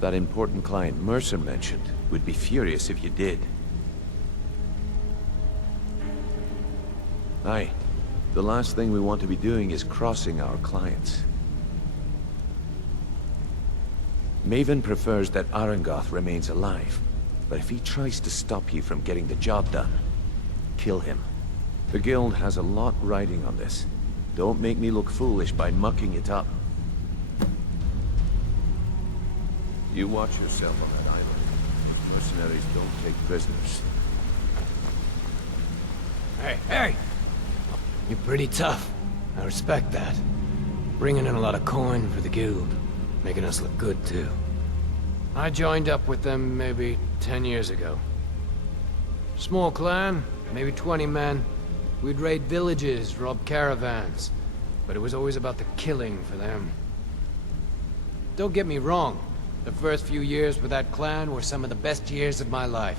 That important client Mercer mentioned would be furious if you did. Aye. The last thing we want to be doing is crossing our clients. Maven prefers that Arengoth remains alive, but if he tries to stop you from getting the job done, kill him. The Guild has a lot riding on this. Don't make me look foolish by mucking it up. You watch yourself on that island. Mercenaries don't take prisoners. Hey! You're pretty tough. I respect that. Bringing in a lot of coin for the Guild. Making us look good, too. I joined up with them maybe 10 years ago. Small clan, maybe 20 men. We'd raid villages, rob caravans. But it was always about the killing for them. Don't get me wrong. The first few years with that clan were some of the best years of my life.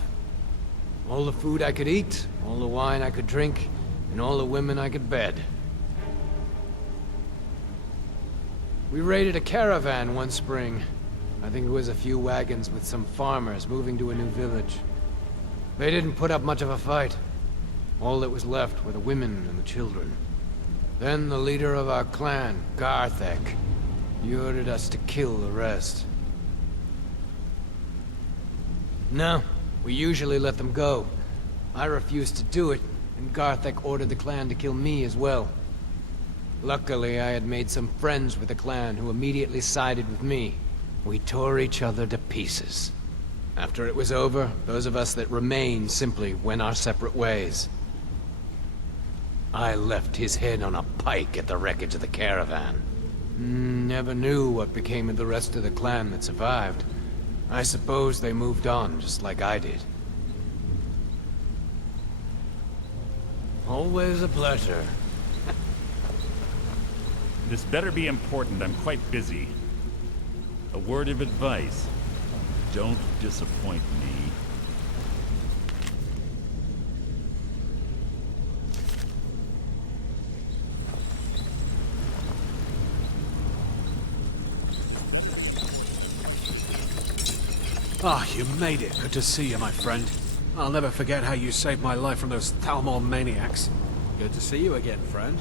All the food I could eat, all the wine I could drink, and all the women I could bed. We raided a caravan one spring. I think it was a few wagons with some farmers moving to a new village. They didn't put up much of a fight. All that was left were the women and the children. Then the leader of our clan, Garthek, he ordered us to kill the rest. No, we usually let them go. I refused to do it, and Garthek ordered the clan to kill me as well. Luckily, I had made some friends with the clan who immediately sided with me. We tore each other to pieces. After it was over, those of us that remained simply went our separate ways. I left his head on a pike at the wreckage of the caravan. Never knew what became of the rest of the clan that survived. I suppose they moved on, just like I did. Always a pleasure. This better be important. I'm quite busy. A word of advice. Don't disappoint me. Ah, you made it. Good to see you, my friend. I'll never forget how you saved my life from those Thalmor maniacs. Good to see you again, friend.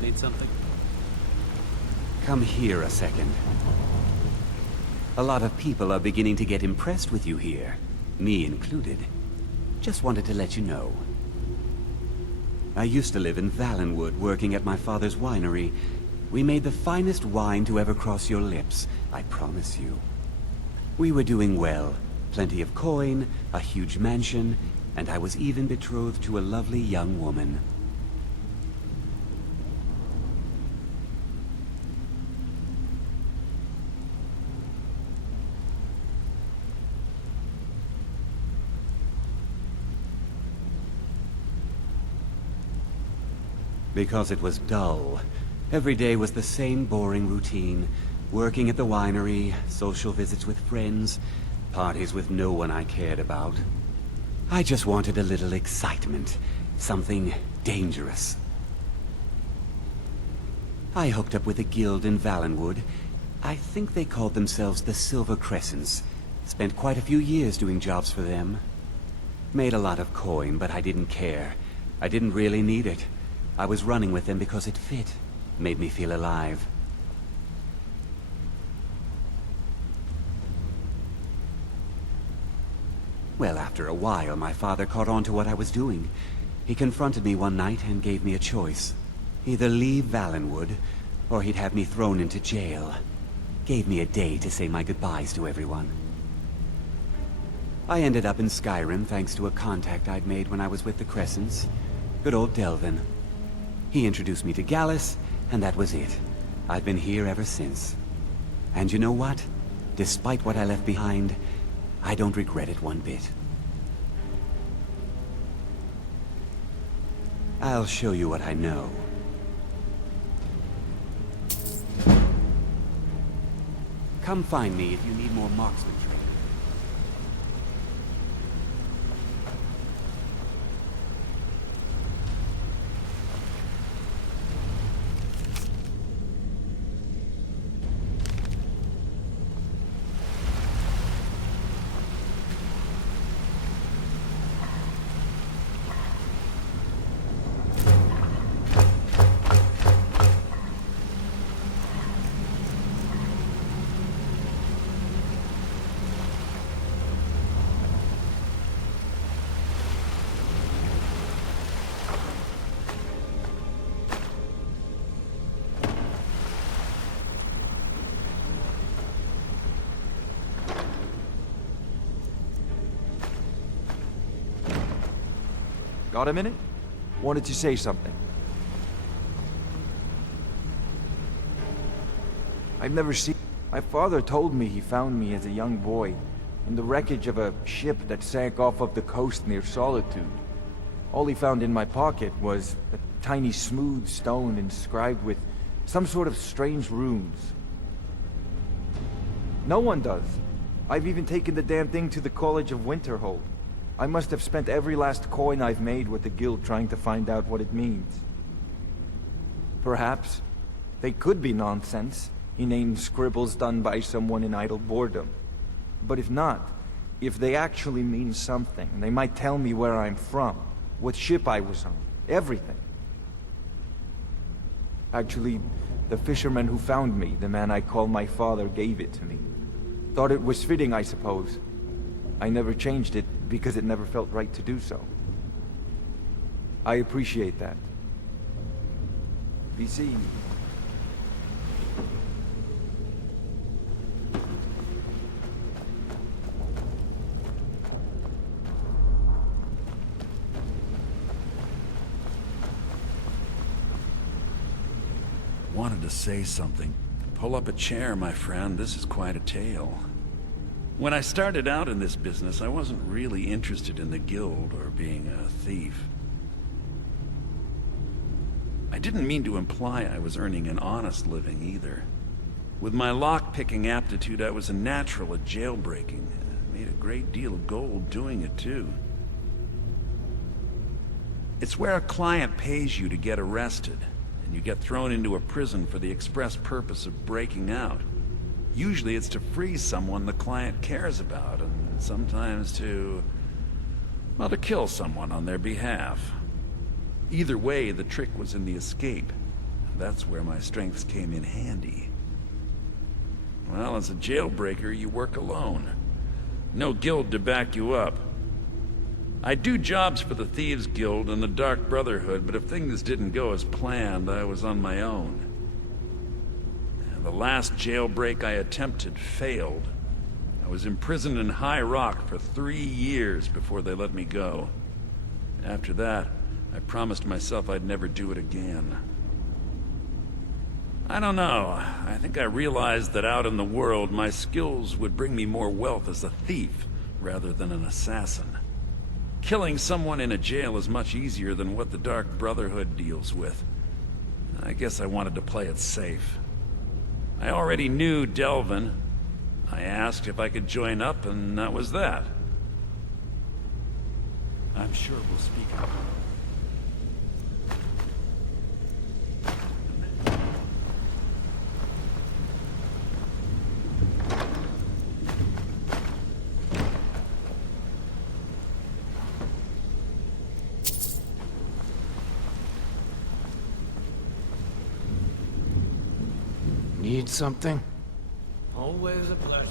Need something? Come here a second. A lot of people are beginning to get impressed with you here, me included. Just wanted to let you know. I used to live in Valenwood, working at my father's winery. We made the finest wine to ever cross your lips, I promise you. We were doing well. Plenty of coin, a huge mansion, and I was even betrothed to a lovely young woman. Because it was dull. Every day was the same boring routine. Working at the winery, social visits with friends, parties with no one I cared about. I just wanted a little excitement. Something dangerous. I hooked up with a guild in Valenwood. I think they called themselves the Silver Crescents. Spent quite a few years doing jobs for them. Made a lot of coin, but I didn't care. I didn't really need it. I was running with them because it fit. Made me feel alive. Well, after a while, my father caught on to what I was doing. He confronted me one night and gave me a choice. Either leave Valenwood, or he'd have me thrown into jail. Gave me a day to say my goodbyes to everyone. I ended up in Skyrim thanks to a contact I'd made when I was with the Crescents. Good old Delvin. He introduced me to Gallus, and that was it. I've been here ever since. And you know what? Despite what I left behind, I don't regret it one bit. I'll show you what I know. Come find me if you need more marksmanship. Got a minute? Wanted to say something. I've never seen... My father told me he found me as a young boy in the wreckage of a ship that sank off of the coast near Solitude. All he found in my pocket was a tiny smooth stone inscribed with some sort of strange runes. No one does. I've even taken the damn thing to the College of Winterhold. I must have spent every last coin I've made with the guild trying to find out what it means. Perhaps they could be nonsense, inane scribbles done by someone in idle boredom. But if not, if they actually mean something, they might tell me where I'm from, what ship I was on, everything. Actually, the fisherman who found me, the man I call my father, gave it to me. Thought it was fitting, I suppose. I never changed it because it never felt right to do so. I appreciate that. Be seeing you. Wanted to say something. Pull up a chair, my friend. This is quite a tale. When I started out in this business, I wasn't really interested in the guild or being a thief. I didn't mean to imply I was earning an honest living either. With my lock-picking aptitude, I was a natural at jailbreaking. I made a great deal of gold doing it, too. It's where a client pays you to get arrested, and you get thrown into a prison for the express purpose of breaking out. Usually it's to free someone the client cares about, and sometimes to kill someone on their behalf. Either way, the trick was in the escape. And that's where my strengths came in handy. Well, as a jailbreaker, you work alone. No guild to back you up. I do jobs for the Thieves Guild and the Dark Brotherhood, but if things didn't go as planned, I was on my own. The last jailbreak I attempted failed. I was imprisoned in High Rock for 3 years before they let me go. After that, I promised myself I'd never do it again. I don't know. I think I realized that out in the world, my skills would bring me more wealth as a thief rather than an assassin. Killing someone in a jail is much easier than what the Dark Brotherhood deals with. I guess I wanted to play it safe. I already knew Delvin. I asked if I could join up, and that was that. I'm sure we'll speak up. Need something? Always a pleasure.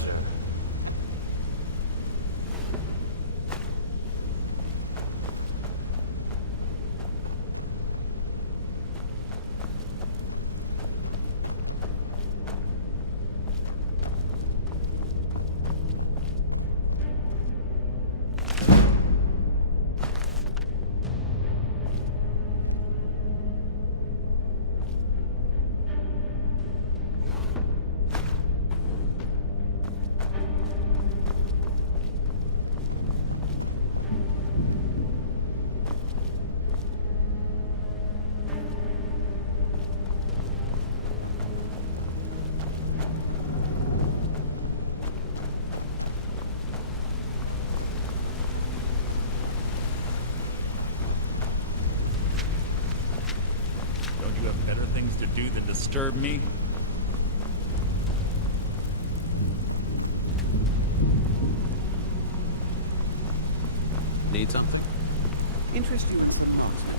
You have better things to do than disturb me? Need something? Interesting nonsense.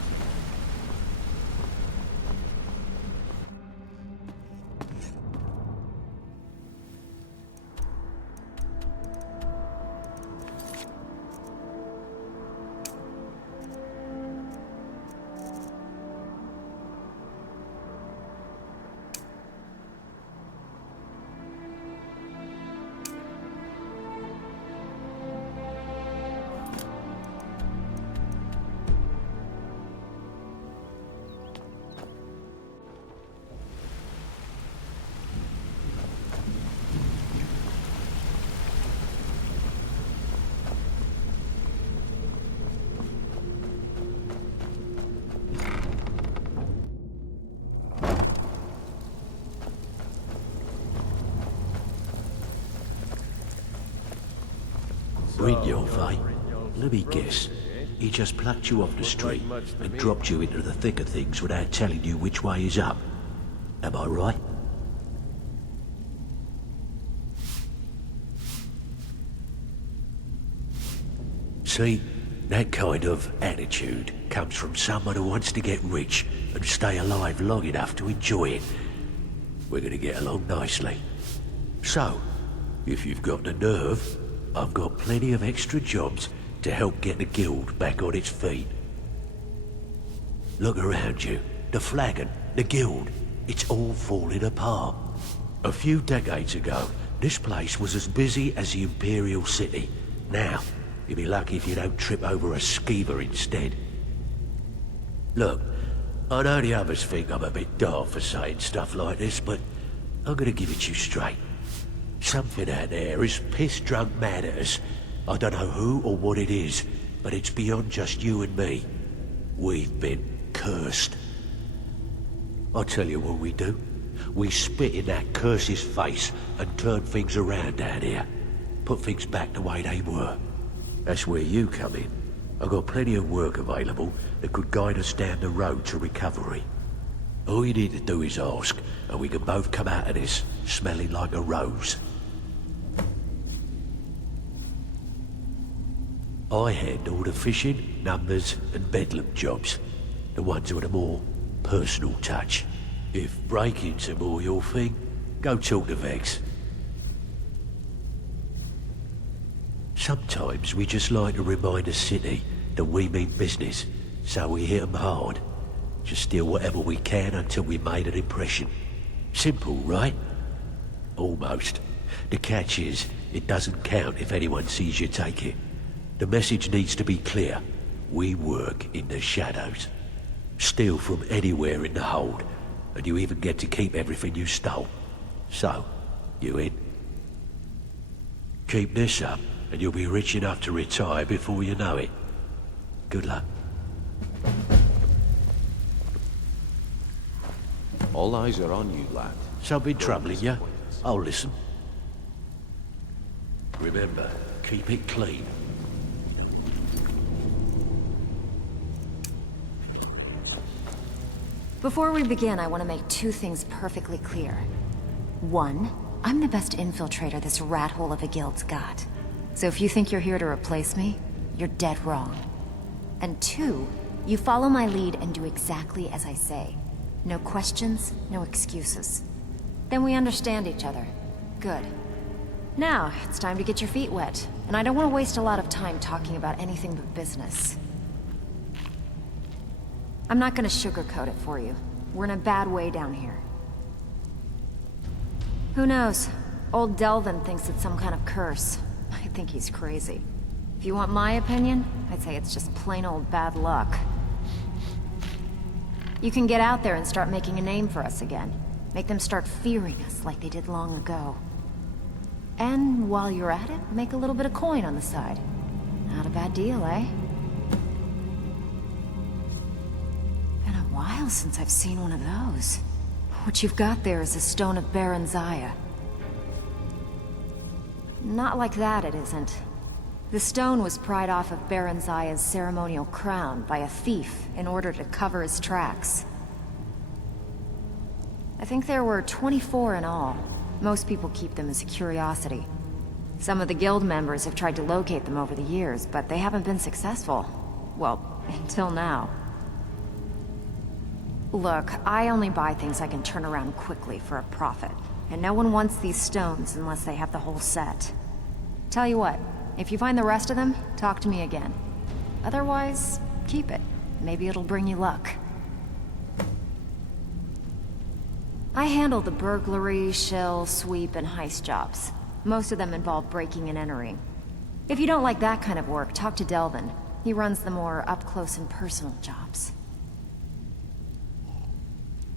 Brynjolf, eh? Let me guess. He just plucked you off the street and dropped you into the thick of things without telling you which way is up. Am I right? See, that kind of attitude comes from someone who wants to get rich and stay alive long enough to enjoy it. We're gonna get along nicely. So, if you've got the nerve, I've got plenty of extra jobs to help get the guild back on its feet. Look around you. The flagon, the guild, it's all falling apart. A few decades ago, this place was as busy as the Imperial City. Now, you'll be lucky if you don't trip over a skeever instead. Look, I know the others think I'm a bit daft for saying stuff like this, but I'm gonna give it to you straight. Something out there is piss-drunk mad at us. I don't know who or what it is, but it's beyond just you and me. We've been cursed. I'll tell you what we do. We spit in that curse's face and turn things around down here. Put things back the way they were. That's where you come in. I've got plenty of work available that could guide us down the road to recovery. All you need to do is ask, and we can both come out of this smelling like a rose. I handle the fishing, numbers, and bedlam jobs. The ones with a more personal touch. If breaking's a more your thing, go talk to Vex. Sometimes we just like to remind the city that we mean business, so we hit 'em hard. Just steal whatever we can until we made an impression. Simple, right? Almost. The catch is, it doesn't count if anyone sees you take it. The message needs to be clear. We work in the shadows. Steal from anywhere in the hold, and you even get to keep everything you stole. So, you in? Keep this up, and you'll be rich enough to retire before you know it. Good luck. All eyes are on you, lad. Something troubling you? I'll listen. Remember, keep it clean. Before we begin, I want to make two things perfectly clear. One, I'm the best infiltrator this rat hole of a guild's got. So if you think you're here to replace me, you're dead wrong. And two, you follow my lead and do exactly as I say. No questions, no excuses. Then we understand each other. Good. Now, it's time to get your feet wet, and I don't want to waste a lot of time talking about anything but business. I'm not gonna sugarcoat it for you. We're in a bad way down here. Who knows? Old Delvin thinks it's some kind of curse. I think he's crazy. If you want my opinion, I'd say it's just plain old bad luck. You can get out there and start making a name for us again. Make them start fearing us like they did long ago. And while you're at it, make a little bit of coin on the side. Not a bad deal, eh? Been a while since I've seen one of those. What you've got there is a stone of Baron Zaya. Not like that, it isn't. The stone was pried off of Baron Zaya's ceremonial crown by a thief in order to cover his tracks. I think there were 24 in all. Most people keep them as a curiosity. Some of the guild members have tried to locate them over the years, but they haven't been successful. Well, until now. Look, I only buy things I can turn around quickly for a profit. And no one wants these stones unless they have the whole set. Tell you what, if you find the rest of them, talk to me again. Otherwise, keep it. Maybe it'll bring you luck. I handle the burglary, shill, sweep, and heist jobs. Most of them involve breaking and entering. If you don't like that kind of work, talk to Delvin. He runs the more up-close and personal jobs.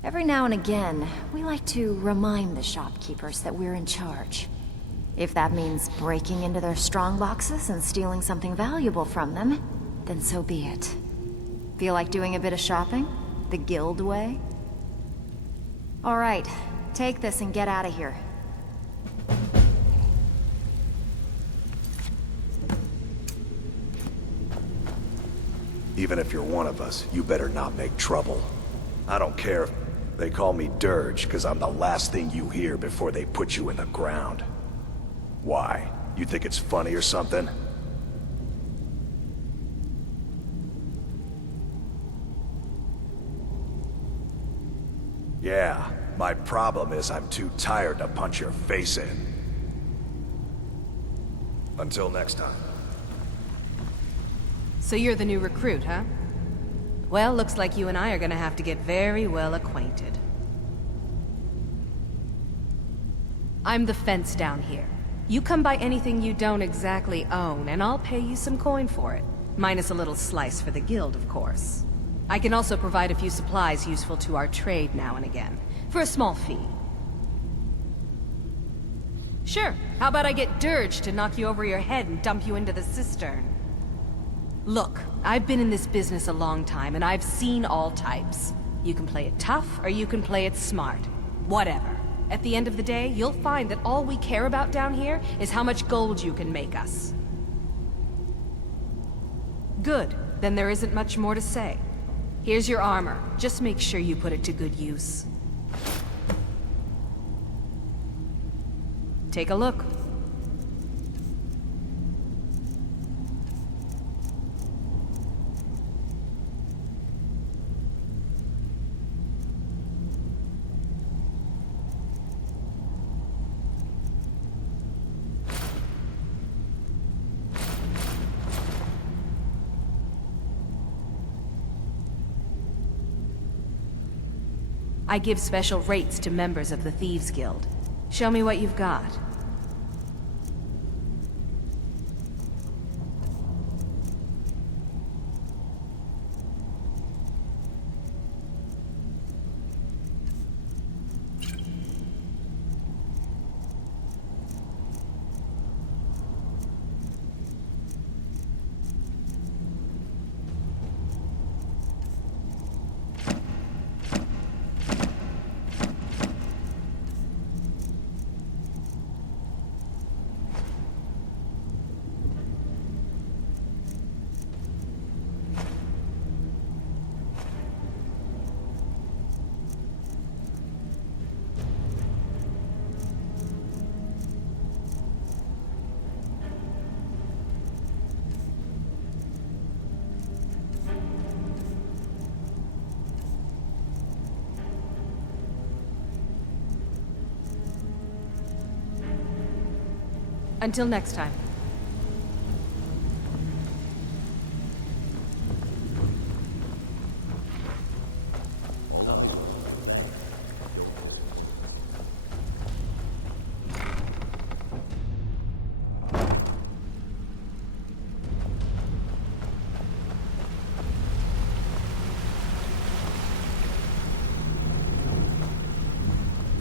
Every now and again, we like to remind the shopkeepers that we're in charge. If that means breaking into their strong boxes and stealing something valuable from them, then so be it. Feel like doing a bit of shopping? The guild way? All right, take this and get out of here. Even if you're one of us, you better not make trouble. I don't care if they call me Dirge, because I'm the last thing you hear before they put you in the ground. Why? You think it's funny or something? Yeah, my problem is I'm too tired to punch your face in. Until next time. So you're the new recruit, huh? Well, looks like you and I are gonna have to get very well acquainted. I'm the fence down here. You come by anything you don't exactly own, and I'll pay you some coin for it. Minus a little slice for the guild, of course. I can also provide a few supplies useful to our trade now and again, for a small fee. Sure, how about I get Dirge to knock you over your head and dump you into the cistern? Look, I've been in this business a long time, and I've seen all types. You can play it tough, or you can play it smart. Whatever. At the end of the day, you'll find that all we care about down here is how much gold you can make us. Good, then there isn't much more to say. Here's your armor. Just make sure you put it to good use. Take a look. I give special rates to members of the Thieves Guild. Show me what you've got. Until next time.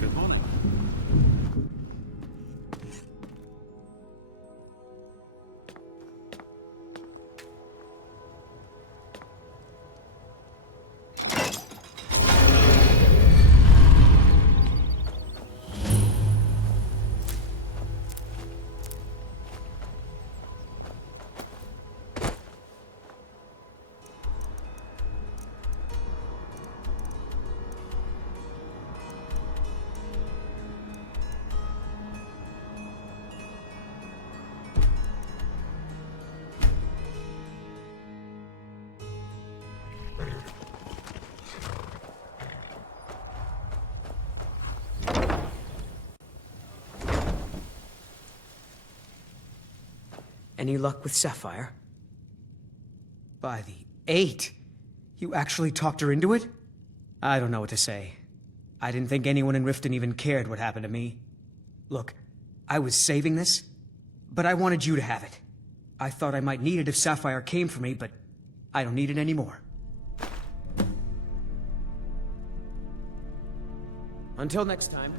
Good morning. Any luck with Sapphire? By the 8! You actually talked her into it? I don't know what to say. I didn't think anyone in Riften even cared what happened to me. Look, I was saving this, but I wanted you to have it. I thought I might need it if Sapphire came for me, but I don't need it anymore. Until next time.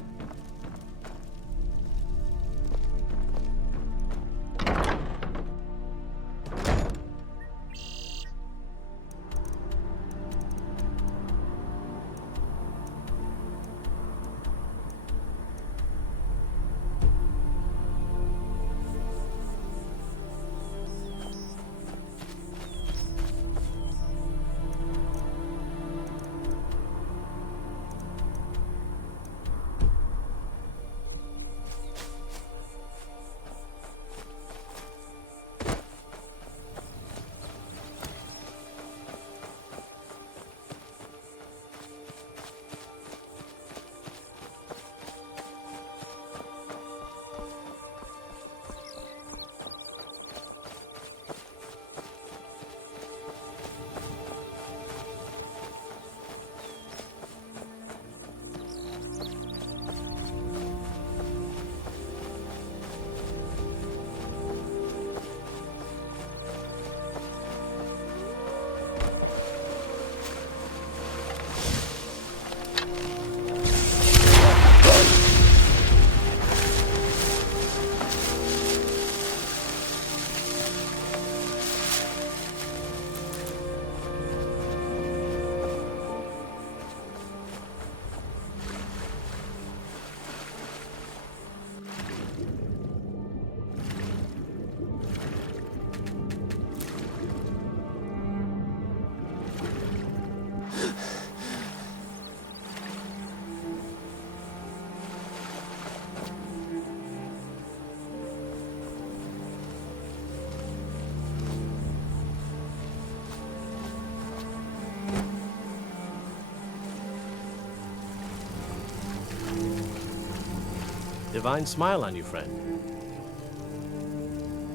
Divine smile on you, friend.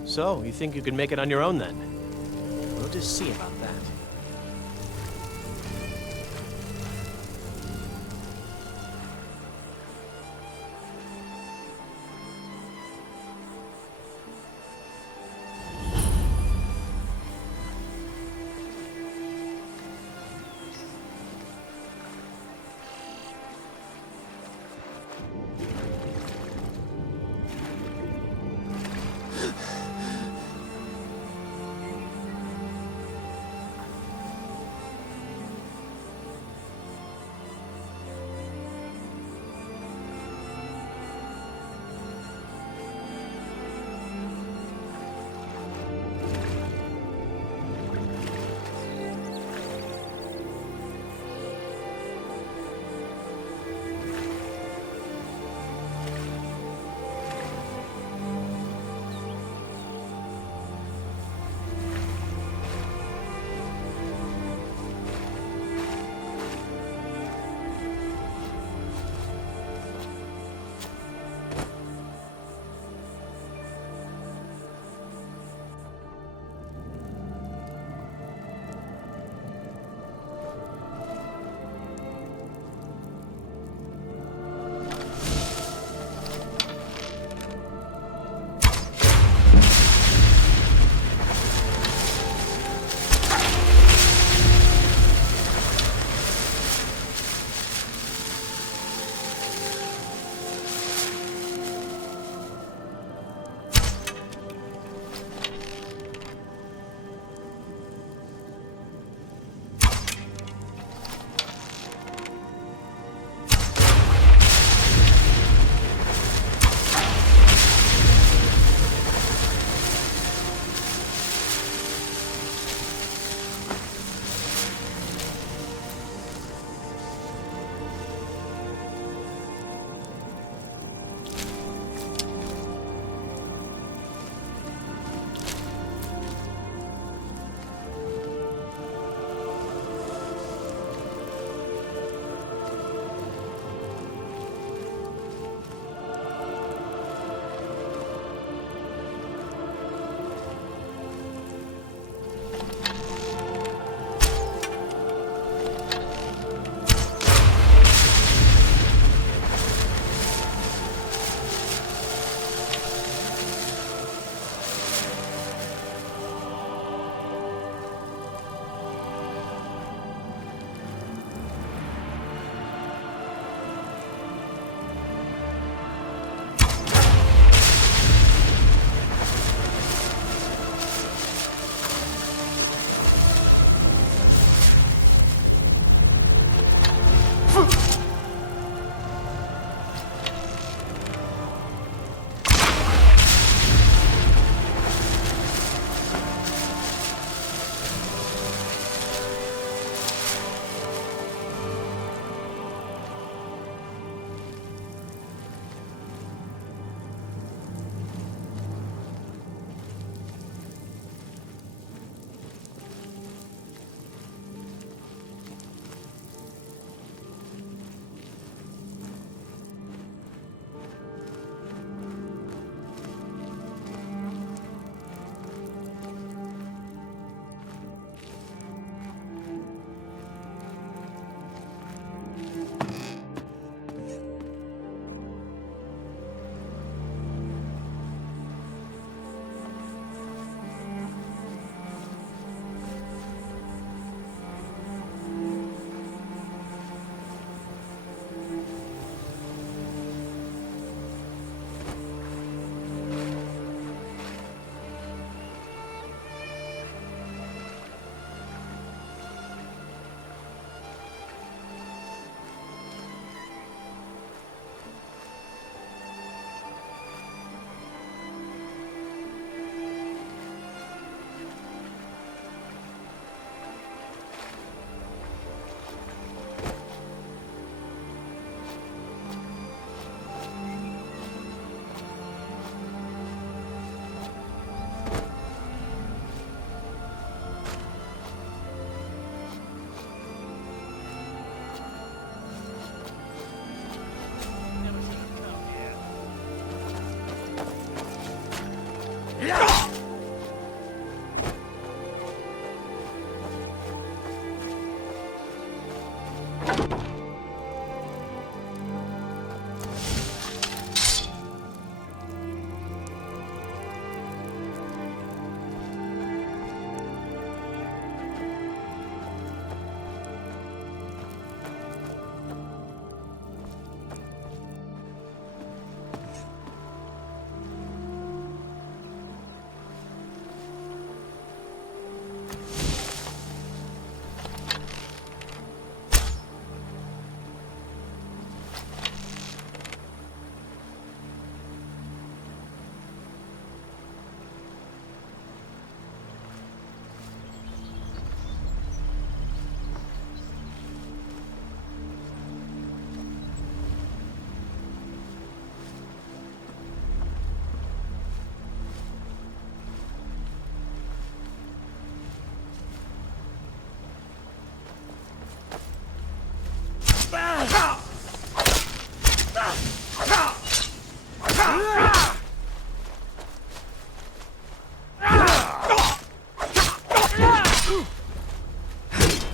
So, you think you can make it on your own then? We'll just see about that.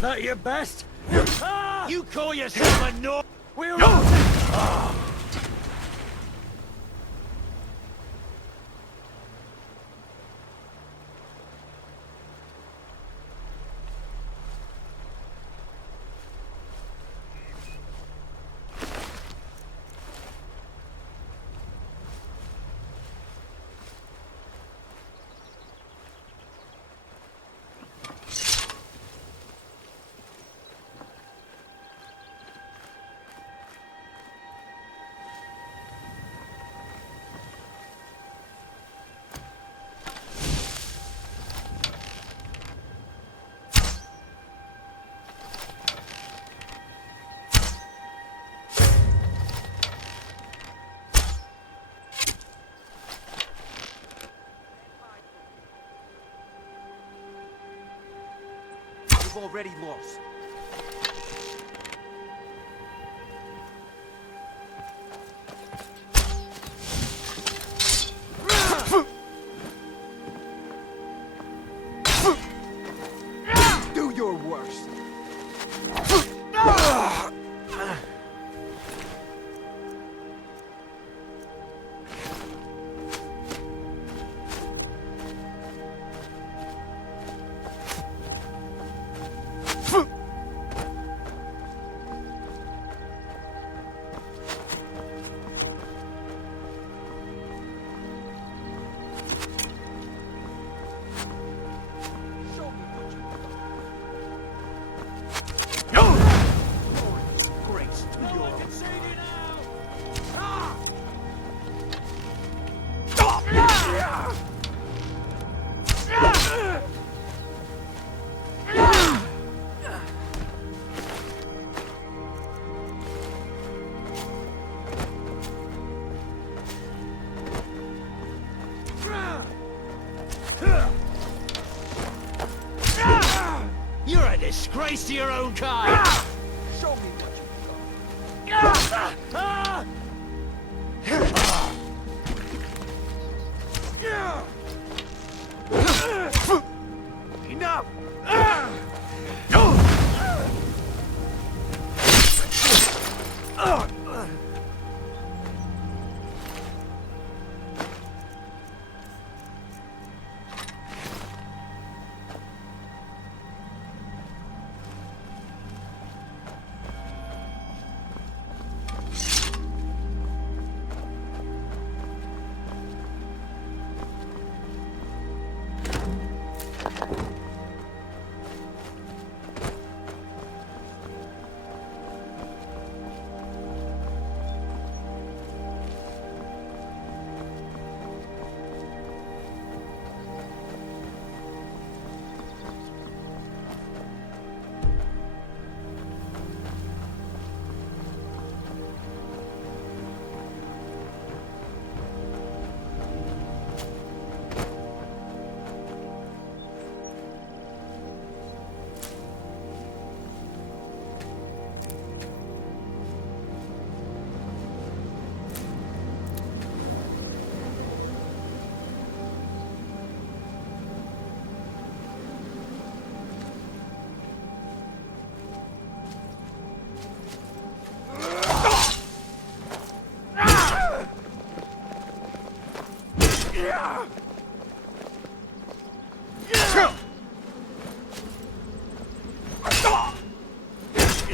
That your best? You call yourself a Nord? We're all... already lost. Do your worst. You're a disgrace to your own kind! Show me what you've got. Enough!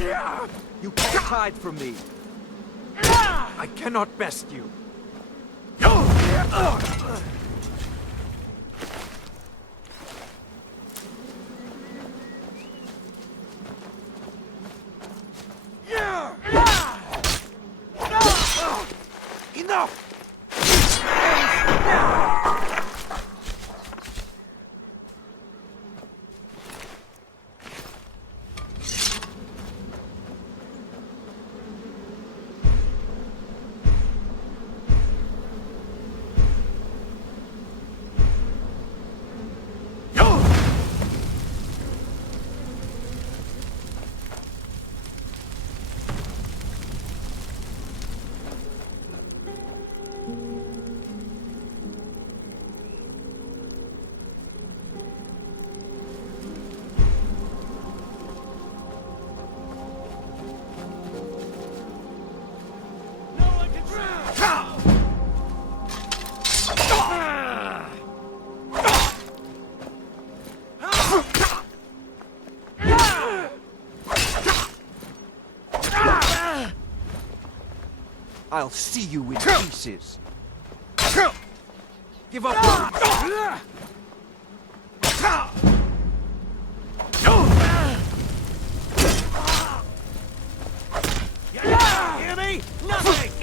You can't hide from me. I cannot best you. Enough! I'll see you in pieces. Give up! Hear me? Nothing!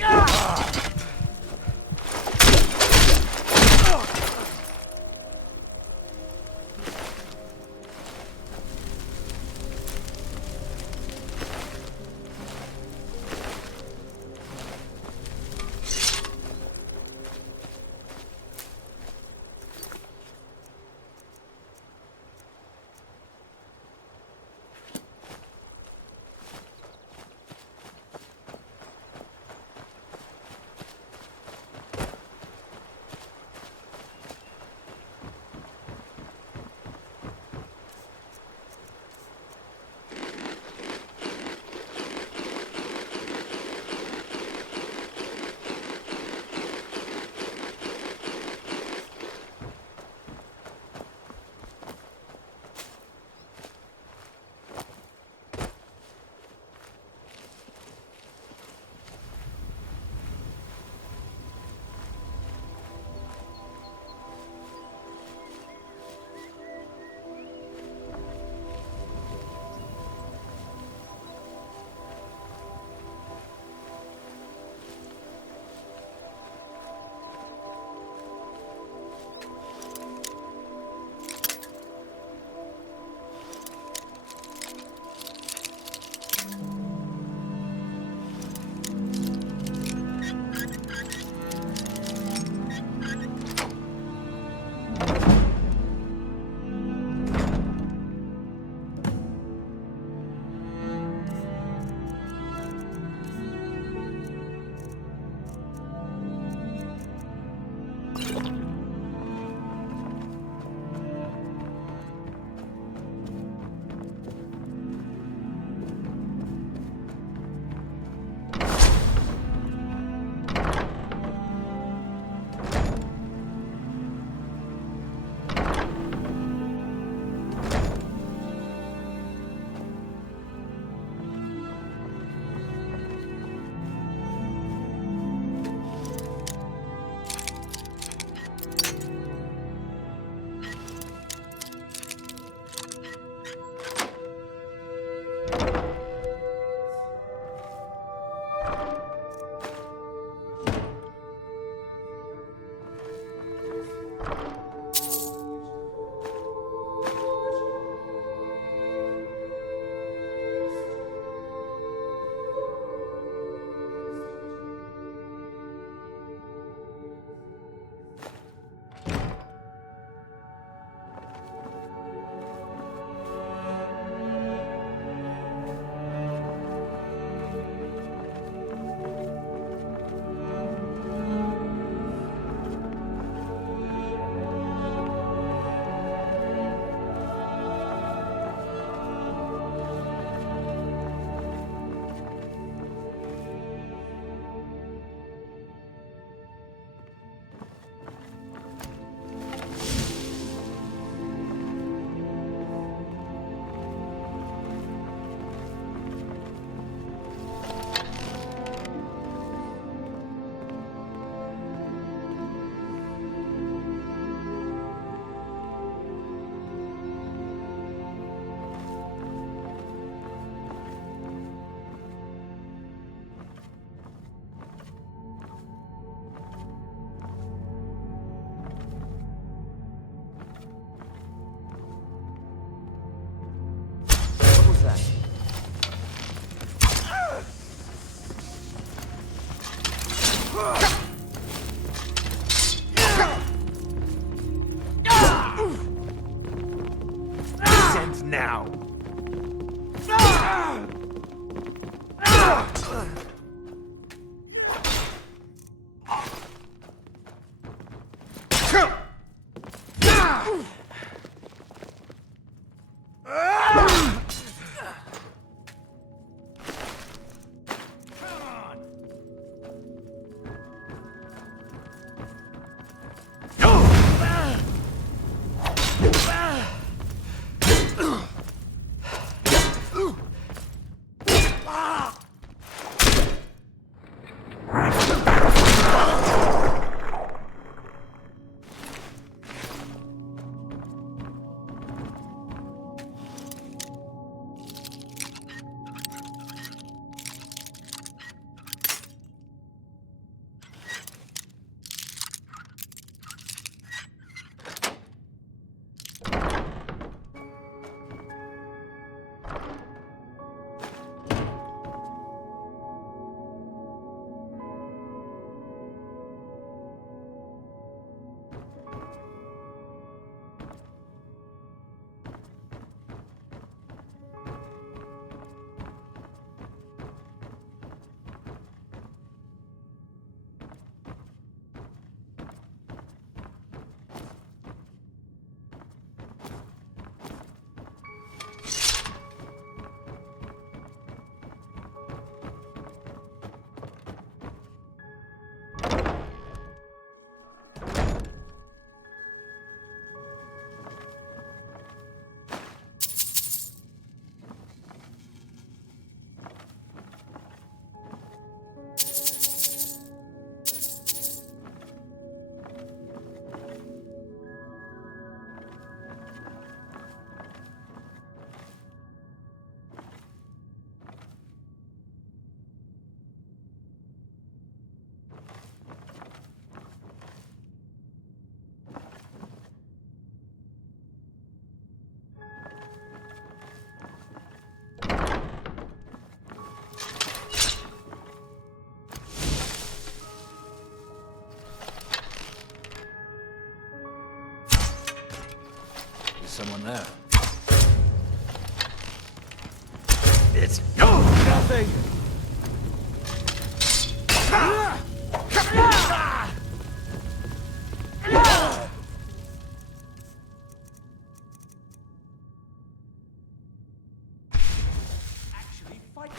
on there. It's nothing! Actually, fight.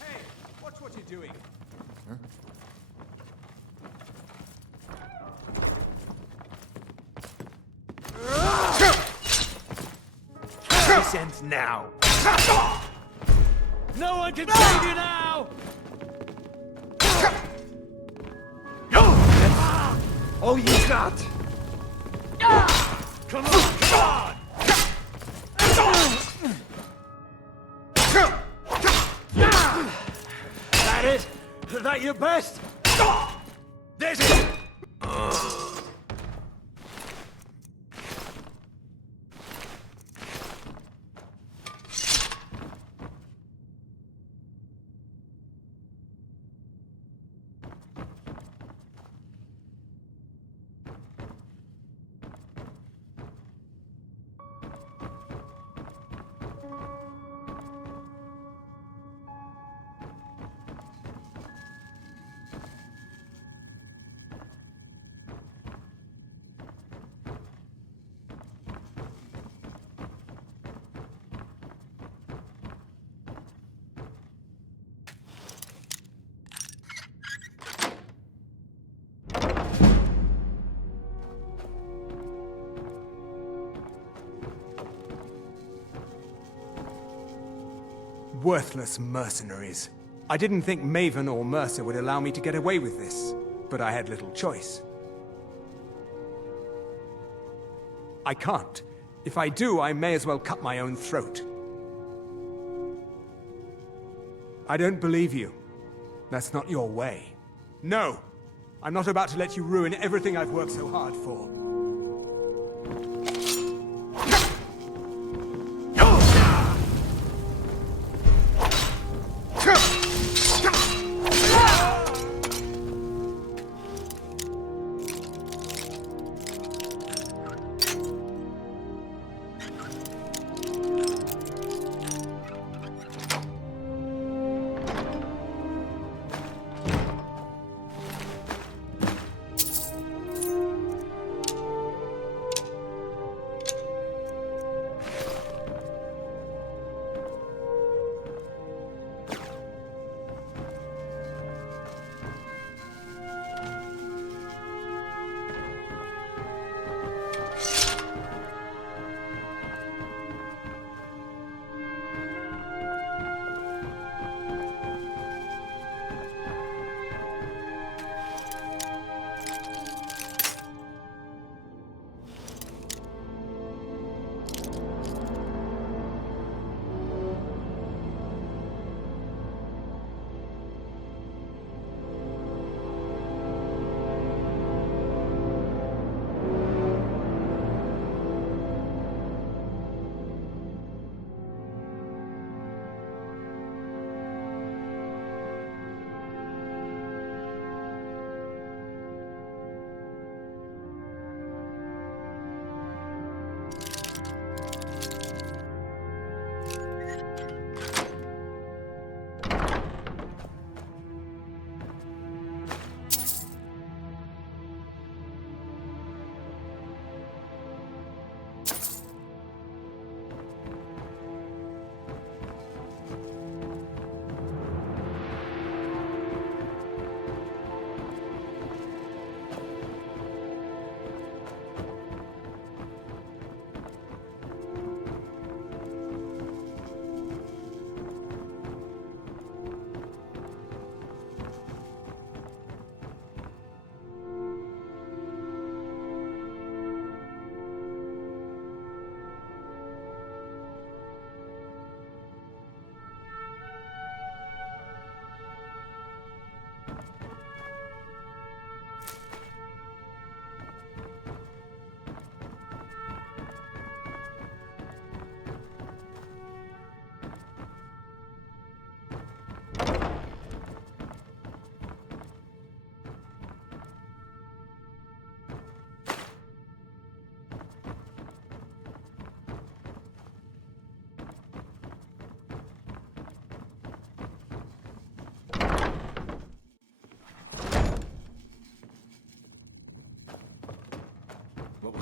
Hey, watch what you're doing. This ends now. No one can save you now! All you got! Come on, come on! That it? That your best? This is... Worthless mercenaries. I didn't think Maven or Mercer would allow me to get away with this, but I had little choice. I can't. If I do, I may as well cut my own throat. I don't believe you. That's not your way. No! I'm not about to let you ruin everything I've worked so hard for.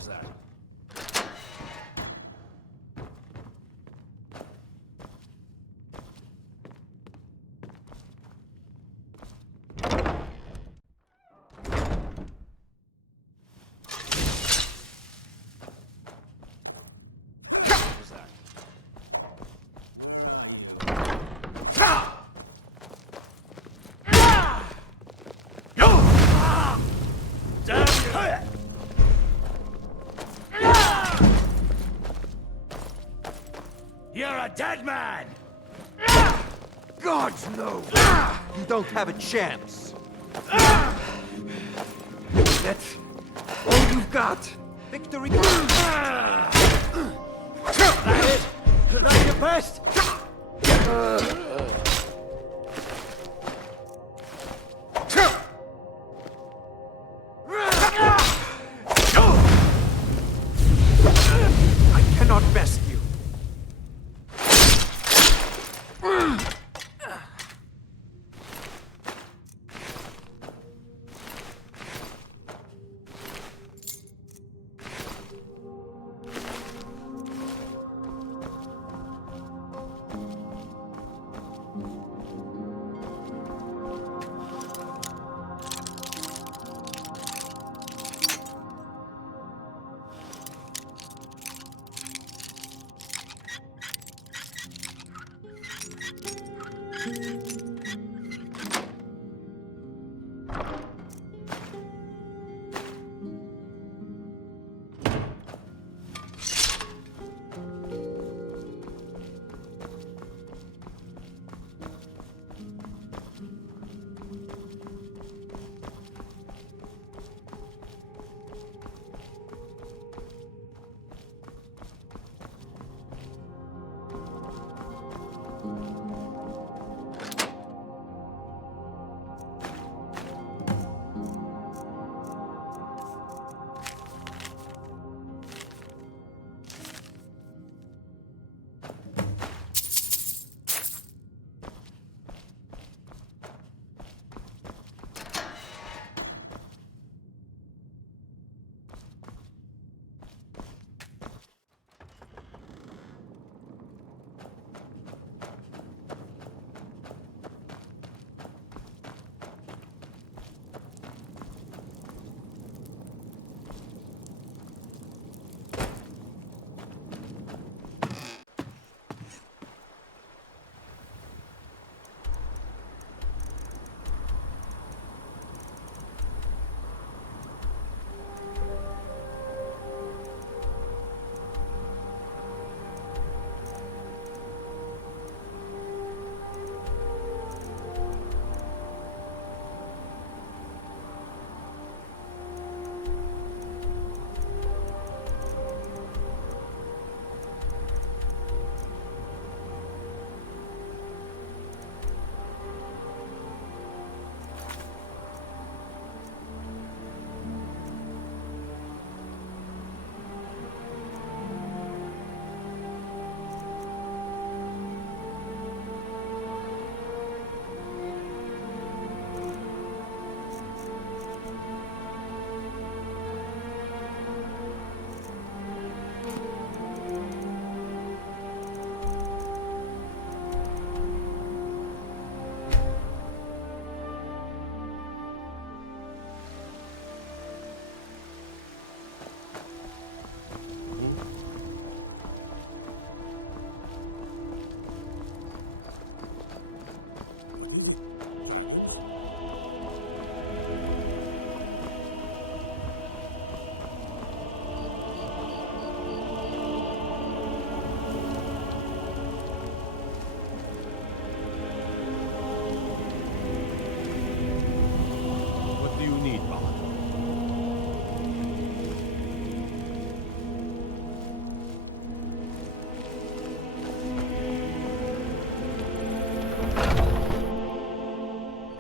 was that? You're a dead man! Gods, no! You don't have a chance. That's all you've got. Victory! That it? That's your best? I cannot best you.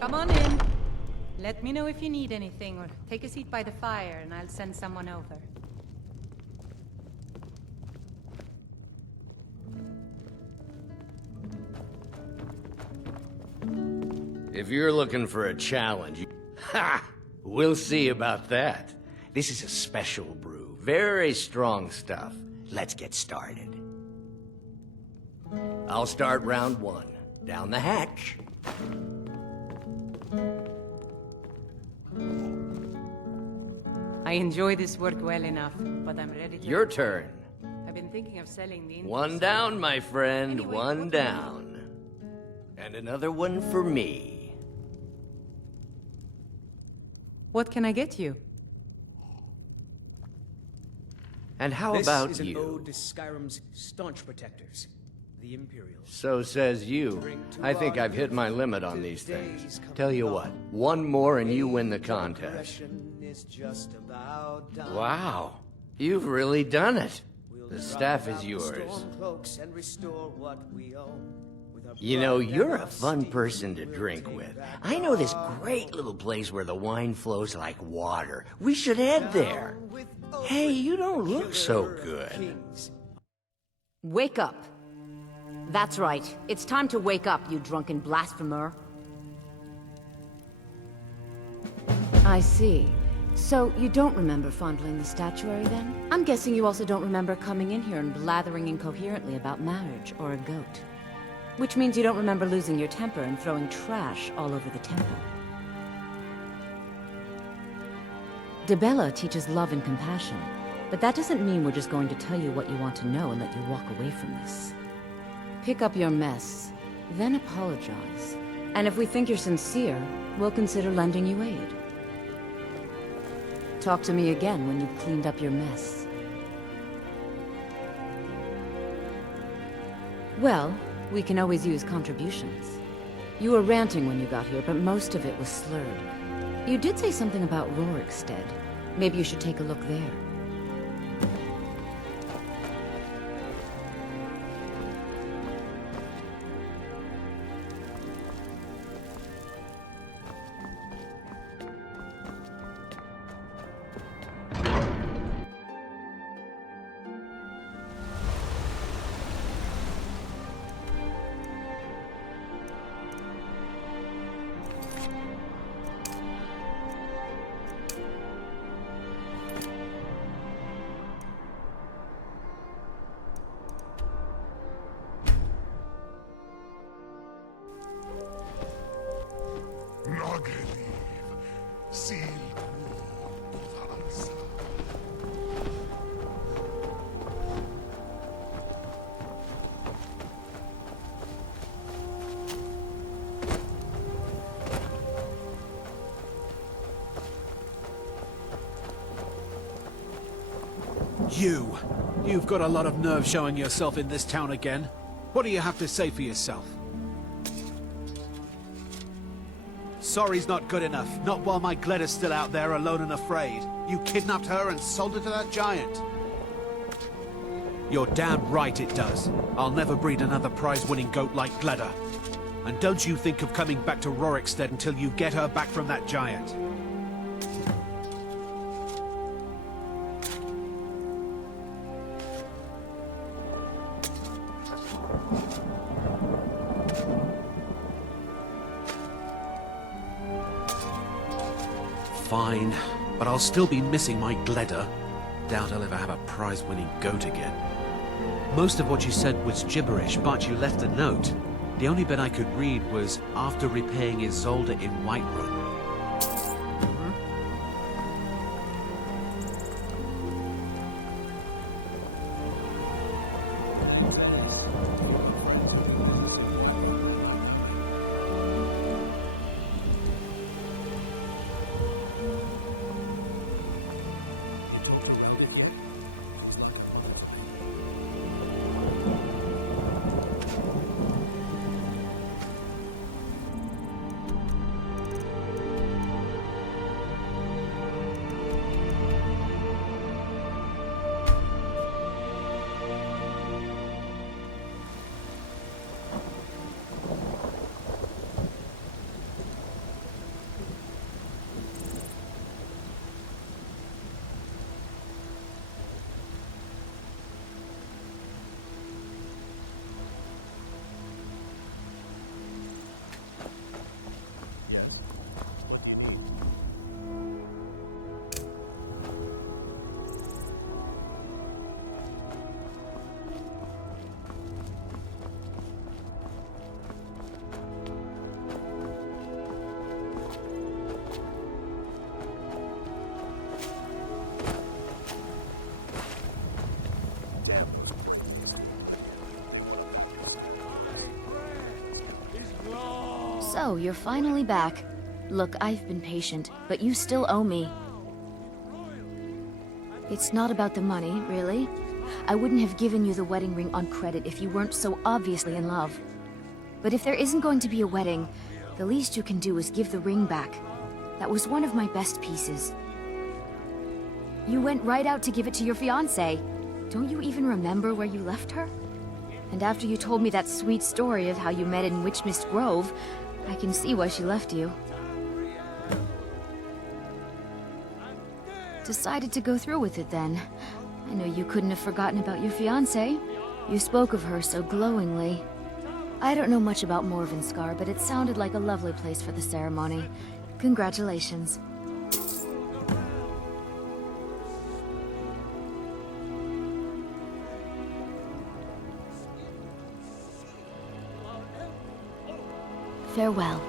Come on in. Let me know if you need anything, or take a seat by the fire and I'll send someone over. If you're looking for a challenge, ha! We'll see about that. This is a special brew, Very strong stuff. Let's get started. I'll start round one. Down the hatch. I enjoy this work well enough, but I'm ready to... Your turn. I've been thinking of selling the... One down, my friend. One down. And another one for me. What can I get you? And how about This is you? an ode to Skyrim's staunch protectors, the Imperials. So says you. I think I've hit my limit on these things. Tell you what, one more and you win the contest. Wow, you've really done it. The staff is yours. You know, you're a fun person to drink with. I know this great little place where the wine flows like water. We should head there. Hey, you don't look so good. Wake up. That's right. It's time to wake up, you drunken blasphemer. I see. So, you don't remember fondling the statuary, then? I'm guessing you also don't remember coming in here and blathering incoherently about marriage or a goat. Which means you don't remember losing your temper and throwing trash all over the temple. Dibella teaches love and compassion, but that doesn't mean we're just going to tell you what you want to know and let you walk away from this. Pick up your mess, then apologize. And if we think you're sincere, we'll consider lending you aid. Talk to me again when you've cleaned up your mess. Well, we can always use contributions. You were ranting when you got here, but most of it was slurred. You did say something about Rorikstead. Maybe you should take a look there. You've got a lot of nerve showing yourself in this town again. What do you have to say for yourself? Sorry's not good enough. Not while my Gleda's still out there alone and afraid. You kidnapped her and sold her to that giant. You're damn right it does. I'll never breed another prize-winning goat like Gleda. And don't you think of coming back to Rorikstead until you get her back from that giant. Fine, but I'll still be missing my Gleda. Doubt I'll ever have a prize-winning goat again. Most of what you said was gibberish, but you left a note. The only bit I could read was after repaying Isolde in Whiterun. So, you're finally back. Look, I've been patient, but you still owe me. It's not about the money, really. I wouldn't have given you the wedding ring on credit if you weren't so obviously in love. But if there isn't going to be a wedding, the least you can do is give the ring back. That was one of my best pieces. You went right out to give it to your fiancé. Don't you even remember where you left her? And after you told me that sweet story of how you met in Witchmist Grove, I can see why she left you. Decided to go through with it then. I know you couldn't have forgotten about your fiancé. You spoke of her so glowingly. I don't know much about Morvenskar, but it sounded like a lovely place for the ceremony. Congratulations. Farewell.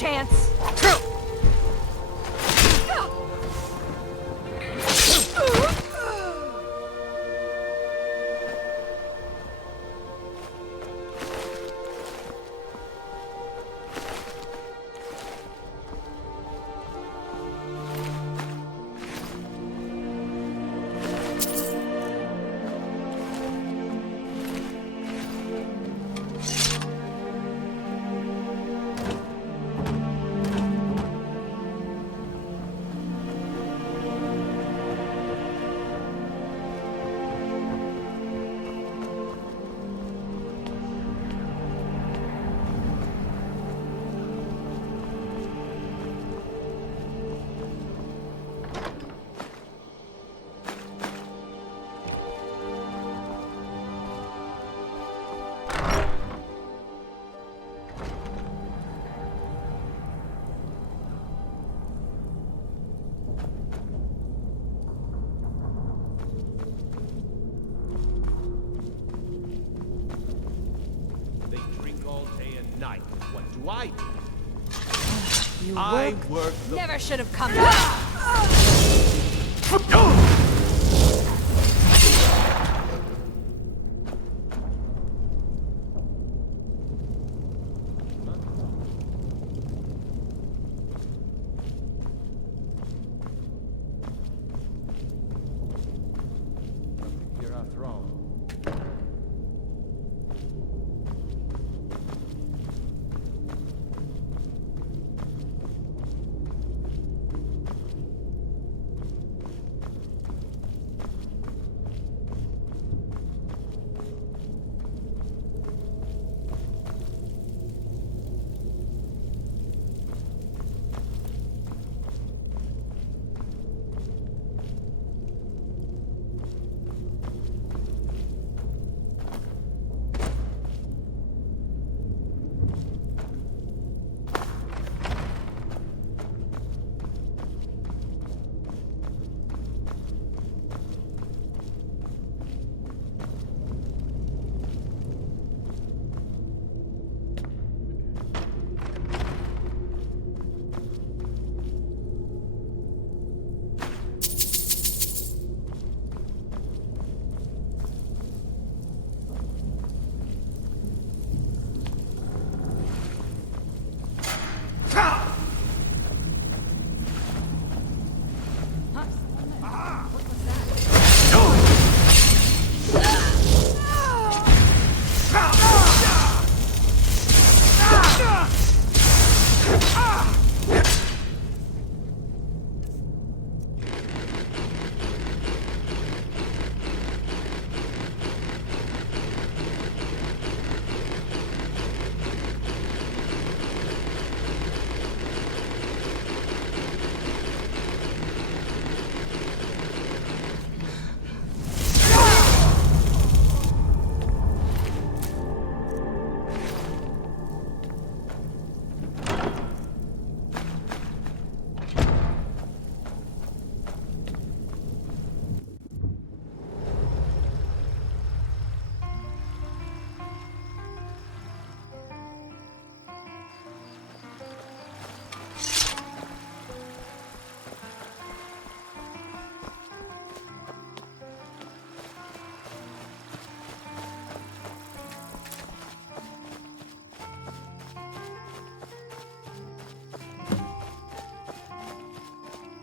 Chance. Why? You I work. work the... Never should have come back. You're after all.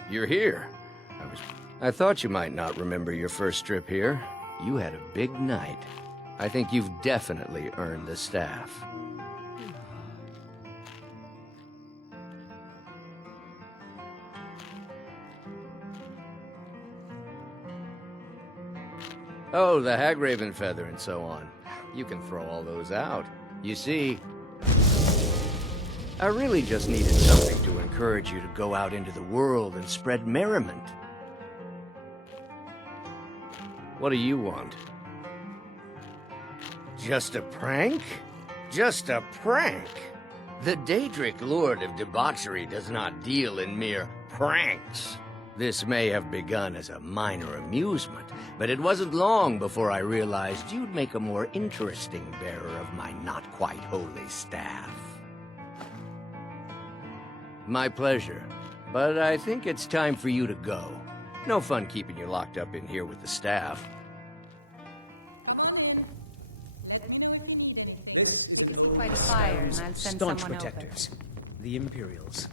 You're here. I thought you might not remember your first trip here. You had a big night. I think you've definitely earned the staff. Oh, the Hagraven feather and so on. You can throw all those out. You see, I really just needed something to encourage you to go out into the world and spread merriment. What do you want? Just a prank? Just a prank? The Daedric Lord of Debauchery does not deal in mere pranks. This may have begun as a minor amusement, but it wasn't long before I realized you'd make a more interesting bearer of my not-quite-holy staff. My pleasure, but I think it's time for you to go. No fun keeping you locked up in here with the staff. By the fire, and I'll send Staunch someone protectors. The Imperials.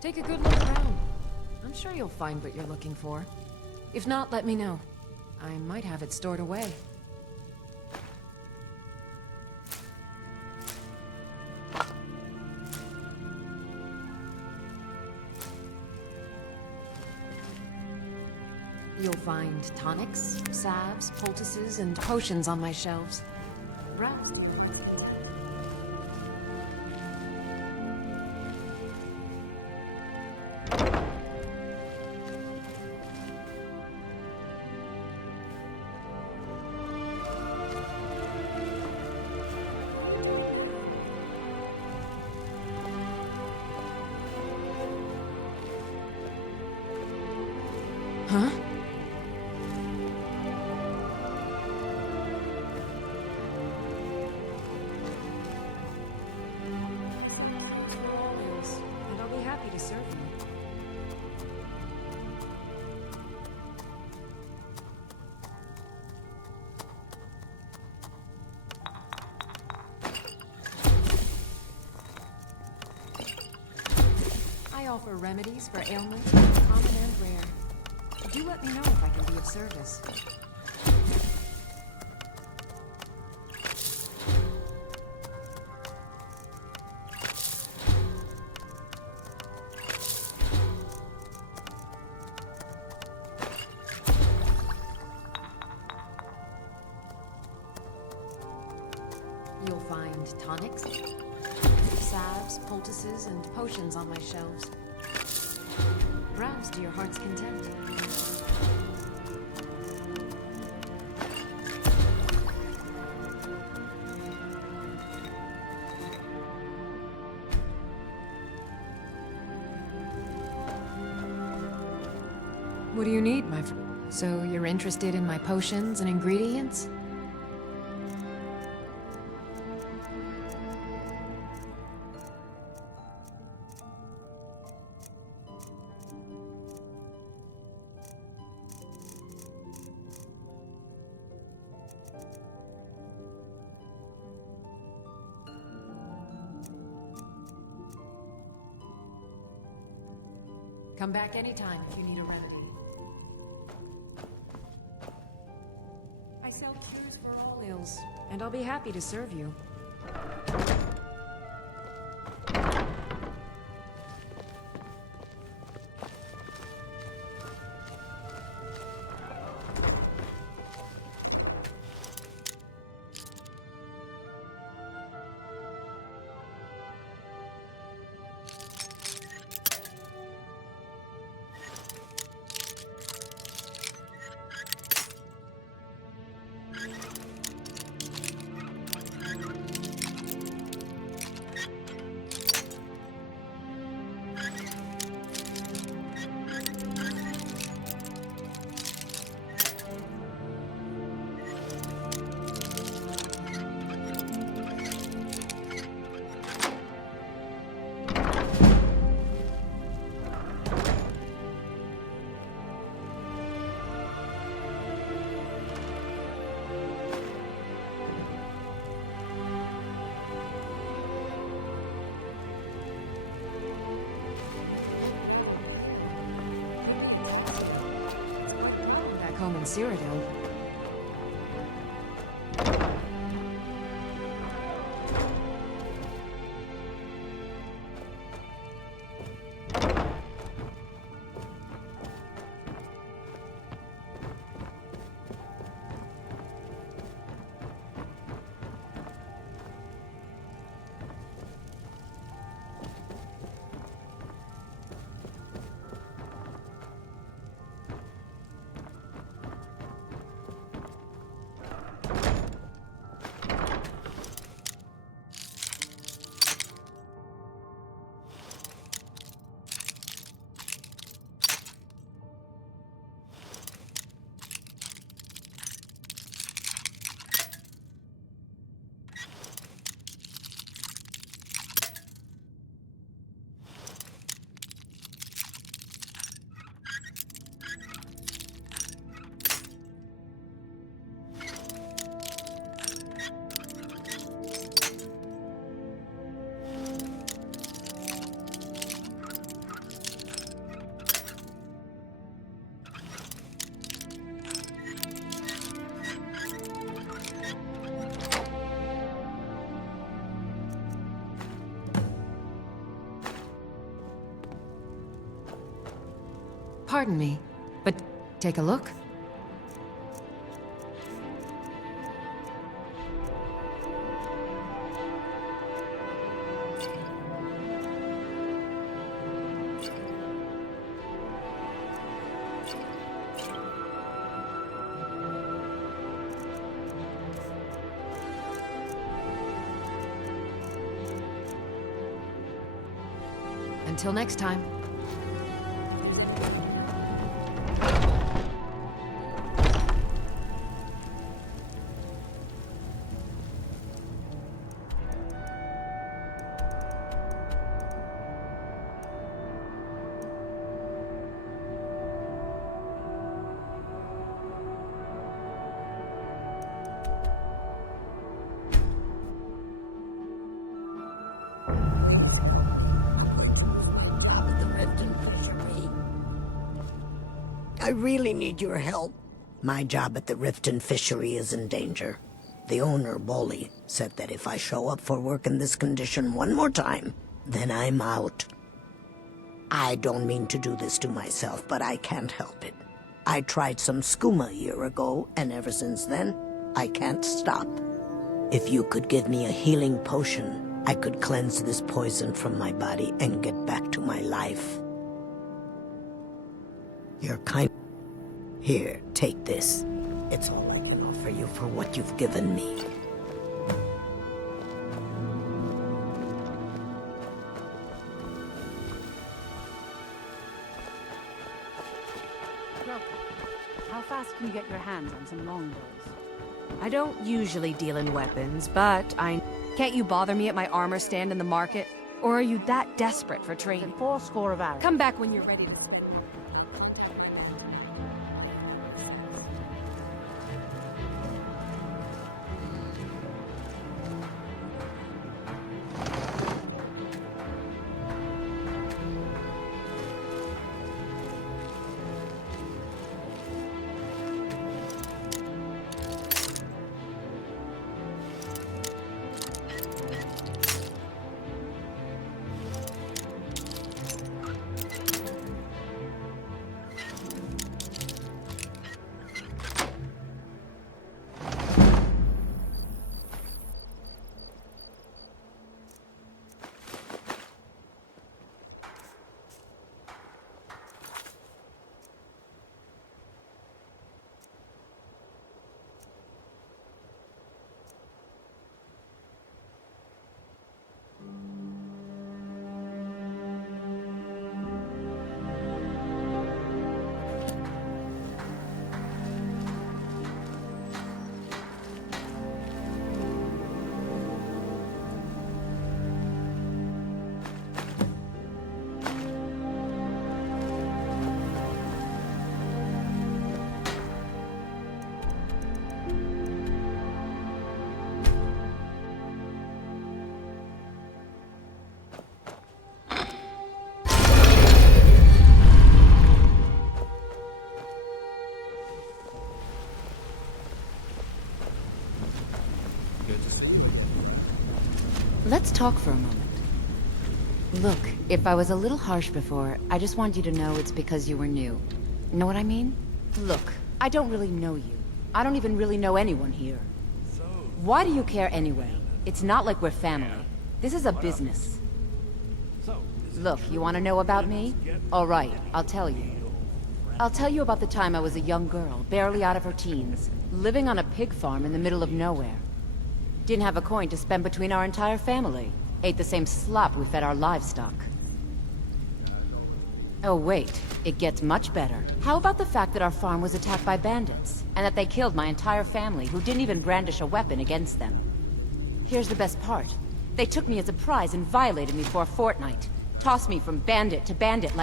Take a good look around. I'm sure you'll find what you're looking for. If not, let me know. I might have it stored away. You'll find tonics, salves, poultices, and potions on my shelves. Browse. remedies for ailments, both common and rare. Do let me know if I can be of service. You'll find tonics, salves, poultices, and potions on my shelves. Browse to your heart's content. What do you need, my friend? So you're interested in my potions and ingredients? Come back anytime if you need a remedy. I sell cures for all ills, and I'll be happy to serve you. Home in Cyrodiil. Pardon me, but take a look. Until next time. Top of the I really need your help. My job at the Riften fishery is in danger. The owner, Bolly, said that if I show up for work in this condition one more time, then I'm out. I don't mean to do this to myself, but I can't help it. I tried some skooma a year ago, and ever since then, I can't stop. If you could give me a healing potion, I could cleanse this poison from my body and get back to my life. You're kind. Here, take this. It's all I can offer you for what you've given me. How fast can you get your hands on some longbows? I don't usually deal in weapons, but I... Can't you bother me at my armor stand in the market? Or are you that desperate for training? 4 arrows. Come back when you're ready to spend. Let's talk for a moment. Look, if I was a little harsh before, I just want you to know it's because you were new. Know what I mean? Look, I don't really know you. I don't even really know anyone here. Why do you care anyway? It's not like we're family. This is a business. Look, you want to know about me? All right, I'll tell you. I'll tell you about the time I was a young girl, barely out of her teens, living on a pig farm in the middle of nowhere. Didn't have a coin to spend between our entire family. Ate the same slop we fed our livestock. Oh wait, it gets much better. How about the fact that our farm was attacked by bandits, and that they killed my entire family who didn't even brandish a weapon against them? Here's the best part. They took me as a prize and violated me for a fortnight. Tossed me from bandit to bandit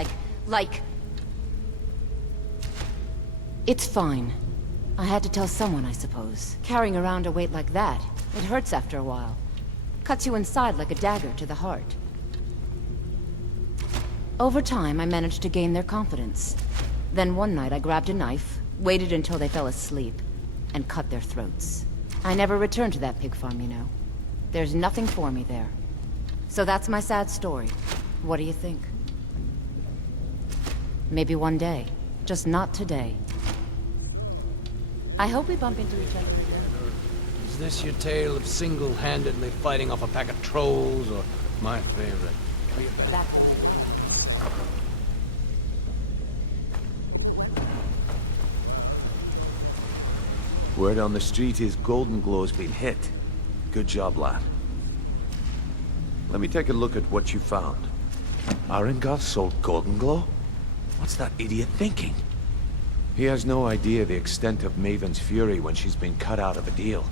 like... It's fine. I had to tell someone, I suppose. Carrying around a weight like that, it hurts after a while. Cuts you inside like a dagger to the heart. Over time, I managed to gain their confidence. Then one night I grabbed a knife, waited until they fell asleep, and cut their throats. I never returned to that pig farm, you know. There's nothing for me there. So that's my sad story. What do you think? Maybe one day. Just not today. I hope we bump into each other. Is this your tale of single-handedly fighting off a pack of trolls, or my favorite? That Word on the street is Golden Glow's been hit. Good job, lad. Let me take a look at what you found. Arengar sold Golden Glow? What's that idiot thinking? He has no idea the extent of Maven's fury when she's been cut out of a deal.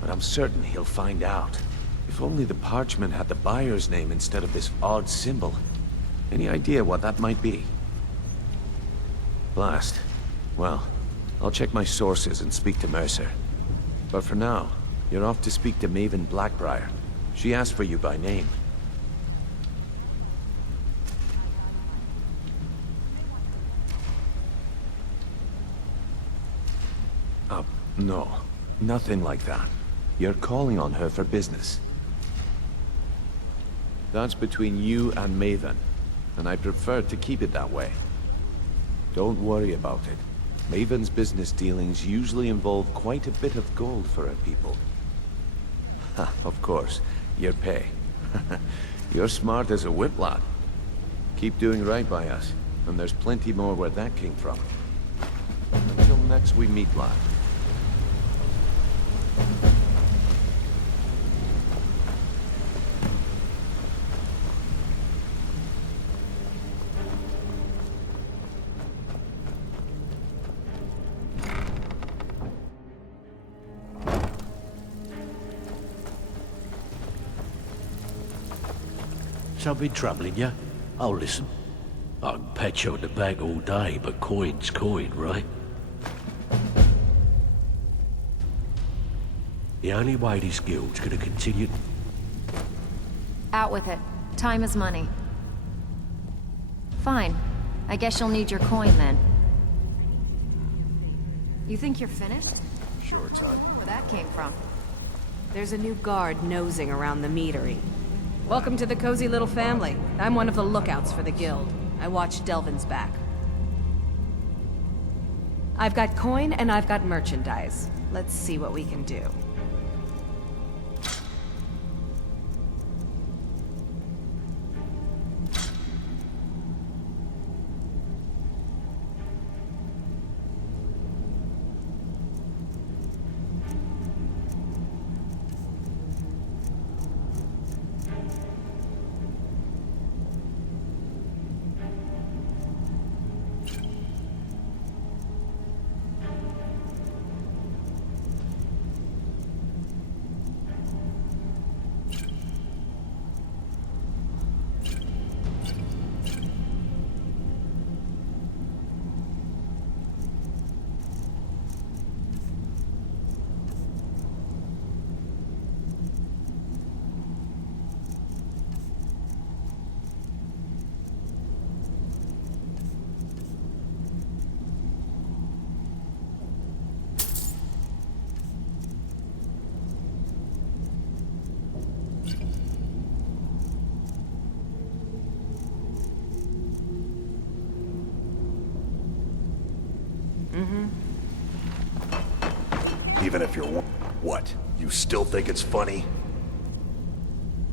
But I'm certain he'll find out. If only the parchment had the buyer's name instead of this odd symbol. Any idea what that might be? Blast. Well, I'll check my sources and speak to Mercer. But for now, you're off to speak to Maven Blackbriar. She asked for you by name. No, nothing like that. You're calling on her for business. That's between you and Maven, and I prefer to keep it that way. Don't worry about it. Maven's business dealings usually involve quite a bit of gold for her people. Ha, of course, your pay. You're smart as a whip, lad. Keep doing right by us, and there's plenty more where that came from. Until next we meet, lad. Something troubling you? Oh, listen. I can pat you on the back all day, but coin's coin, right? The only way this guild's gonna continue... Out with it. Time is money. Fine. I guess you'll need your coin then. You think you're finished? Sure, Todd. Where that came from? There's a new guard nosing around the meadery. Welcome to the cozy little family. I'm one of the lookouts for the guild. I watch Delvin's back. I've got coin and I've got merchandise. Let's see what we can do. Even if you're what? You still think it's funny?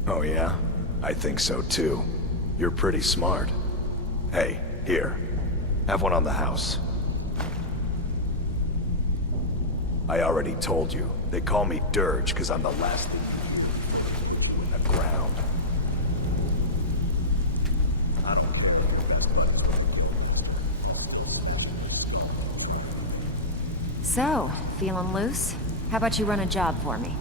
Oh yeah? I think so too. You're pretty smart. Hey, here. Have one on the house. I already told you. They call me Dirge because I'm the last thing you in the ground. I don't know. So, feeling loose? How about you run a job for me?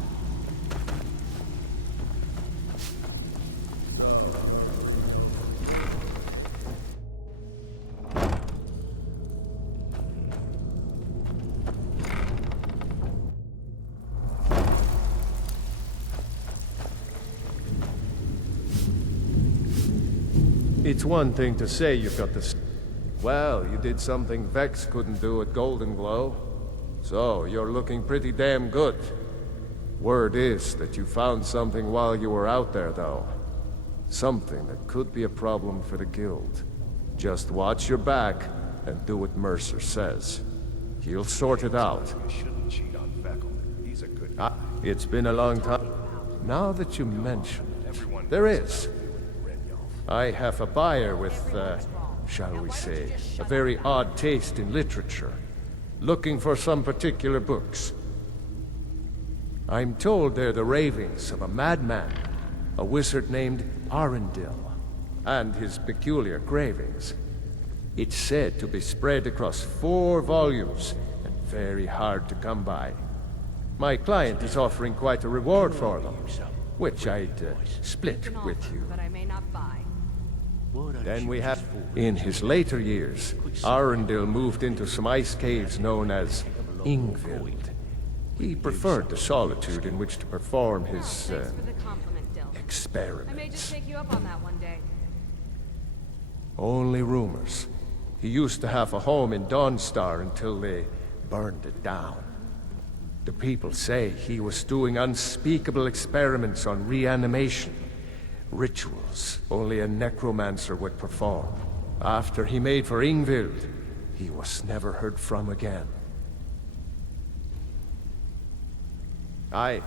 It's one thing to say you've got this. Well, you did something Vex couldn't do at Golden Glow. So, you're looking pretty damn good. Word is that you found something while you were out there, though. Something that could be a problem for the guild. Just watch your back and do what Mercer says. He'll sort it out. It's been a long time. Now that you mention it, there is. I have a buyer with, shall we say, a very odd taste in literature. Looking for some particular books. I'm told they're the ravings of a madman, a wizard named Arundel, and his peculiar cravings. It's said to be spread across 4 volumes, and very hard to come by. My client is offering quite a reward for them, which I'd split with you. But I may not buy. Then we have... In his later years, Arundel moved into some ice caves known as Ingvild. He preferred the solitude in which to perform his, experiments. I may just take you up on that one day. Only rumors. He used to have a home in Dawnstar until they burned it down. The people say he was doing unspeakable experiments on reanimation. Rituals only a necromancer would perform. After he made for Ingvild, he was never heard from again. I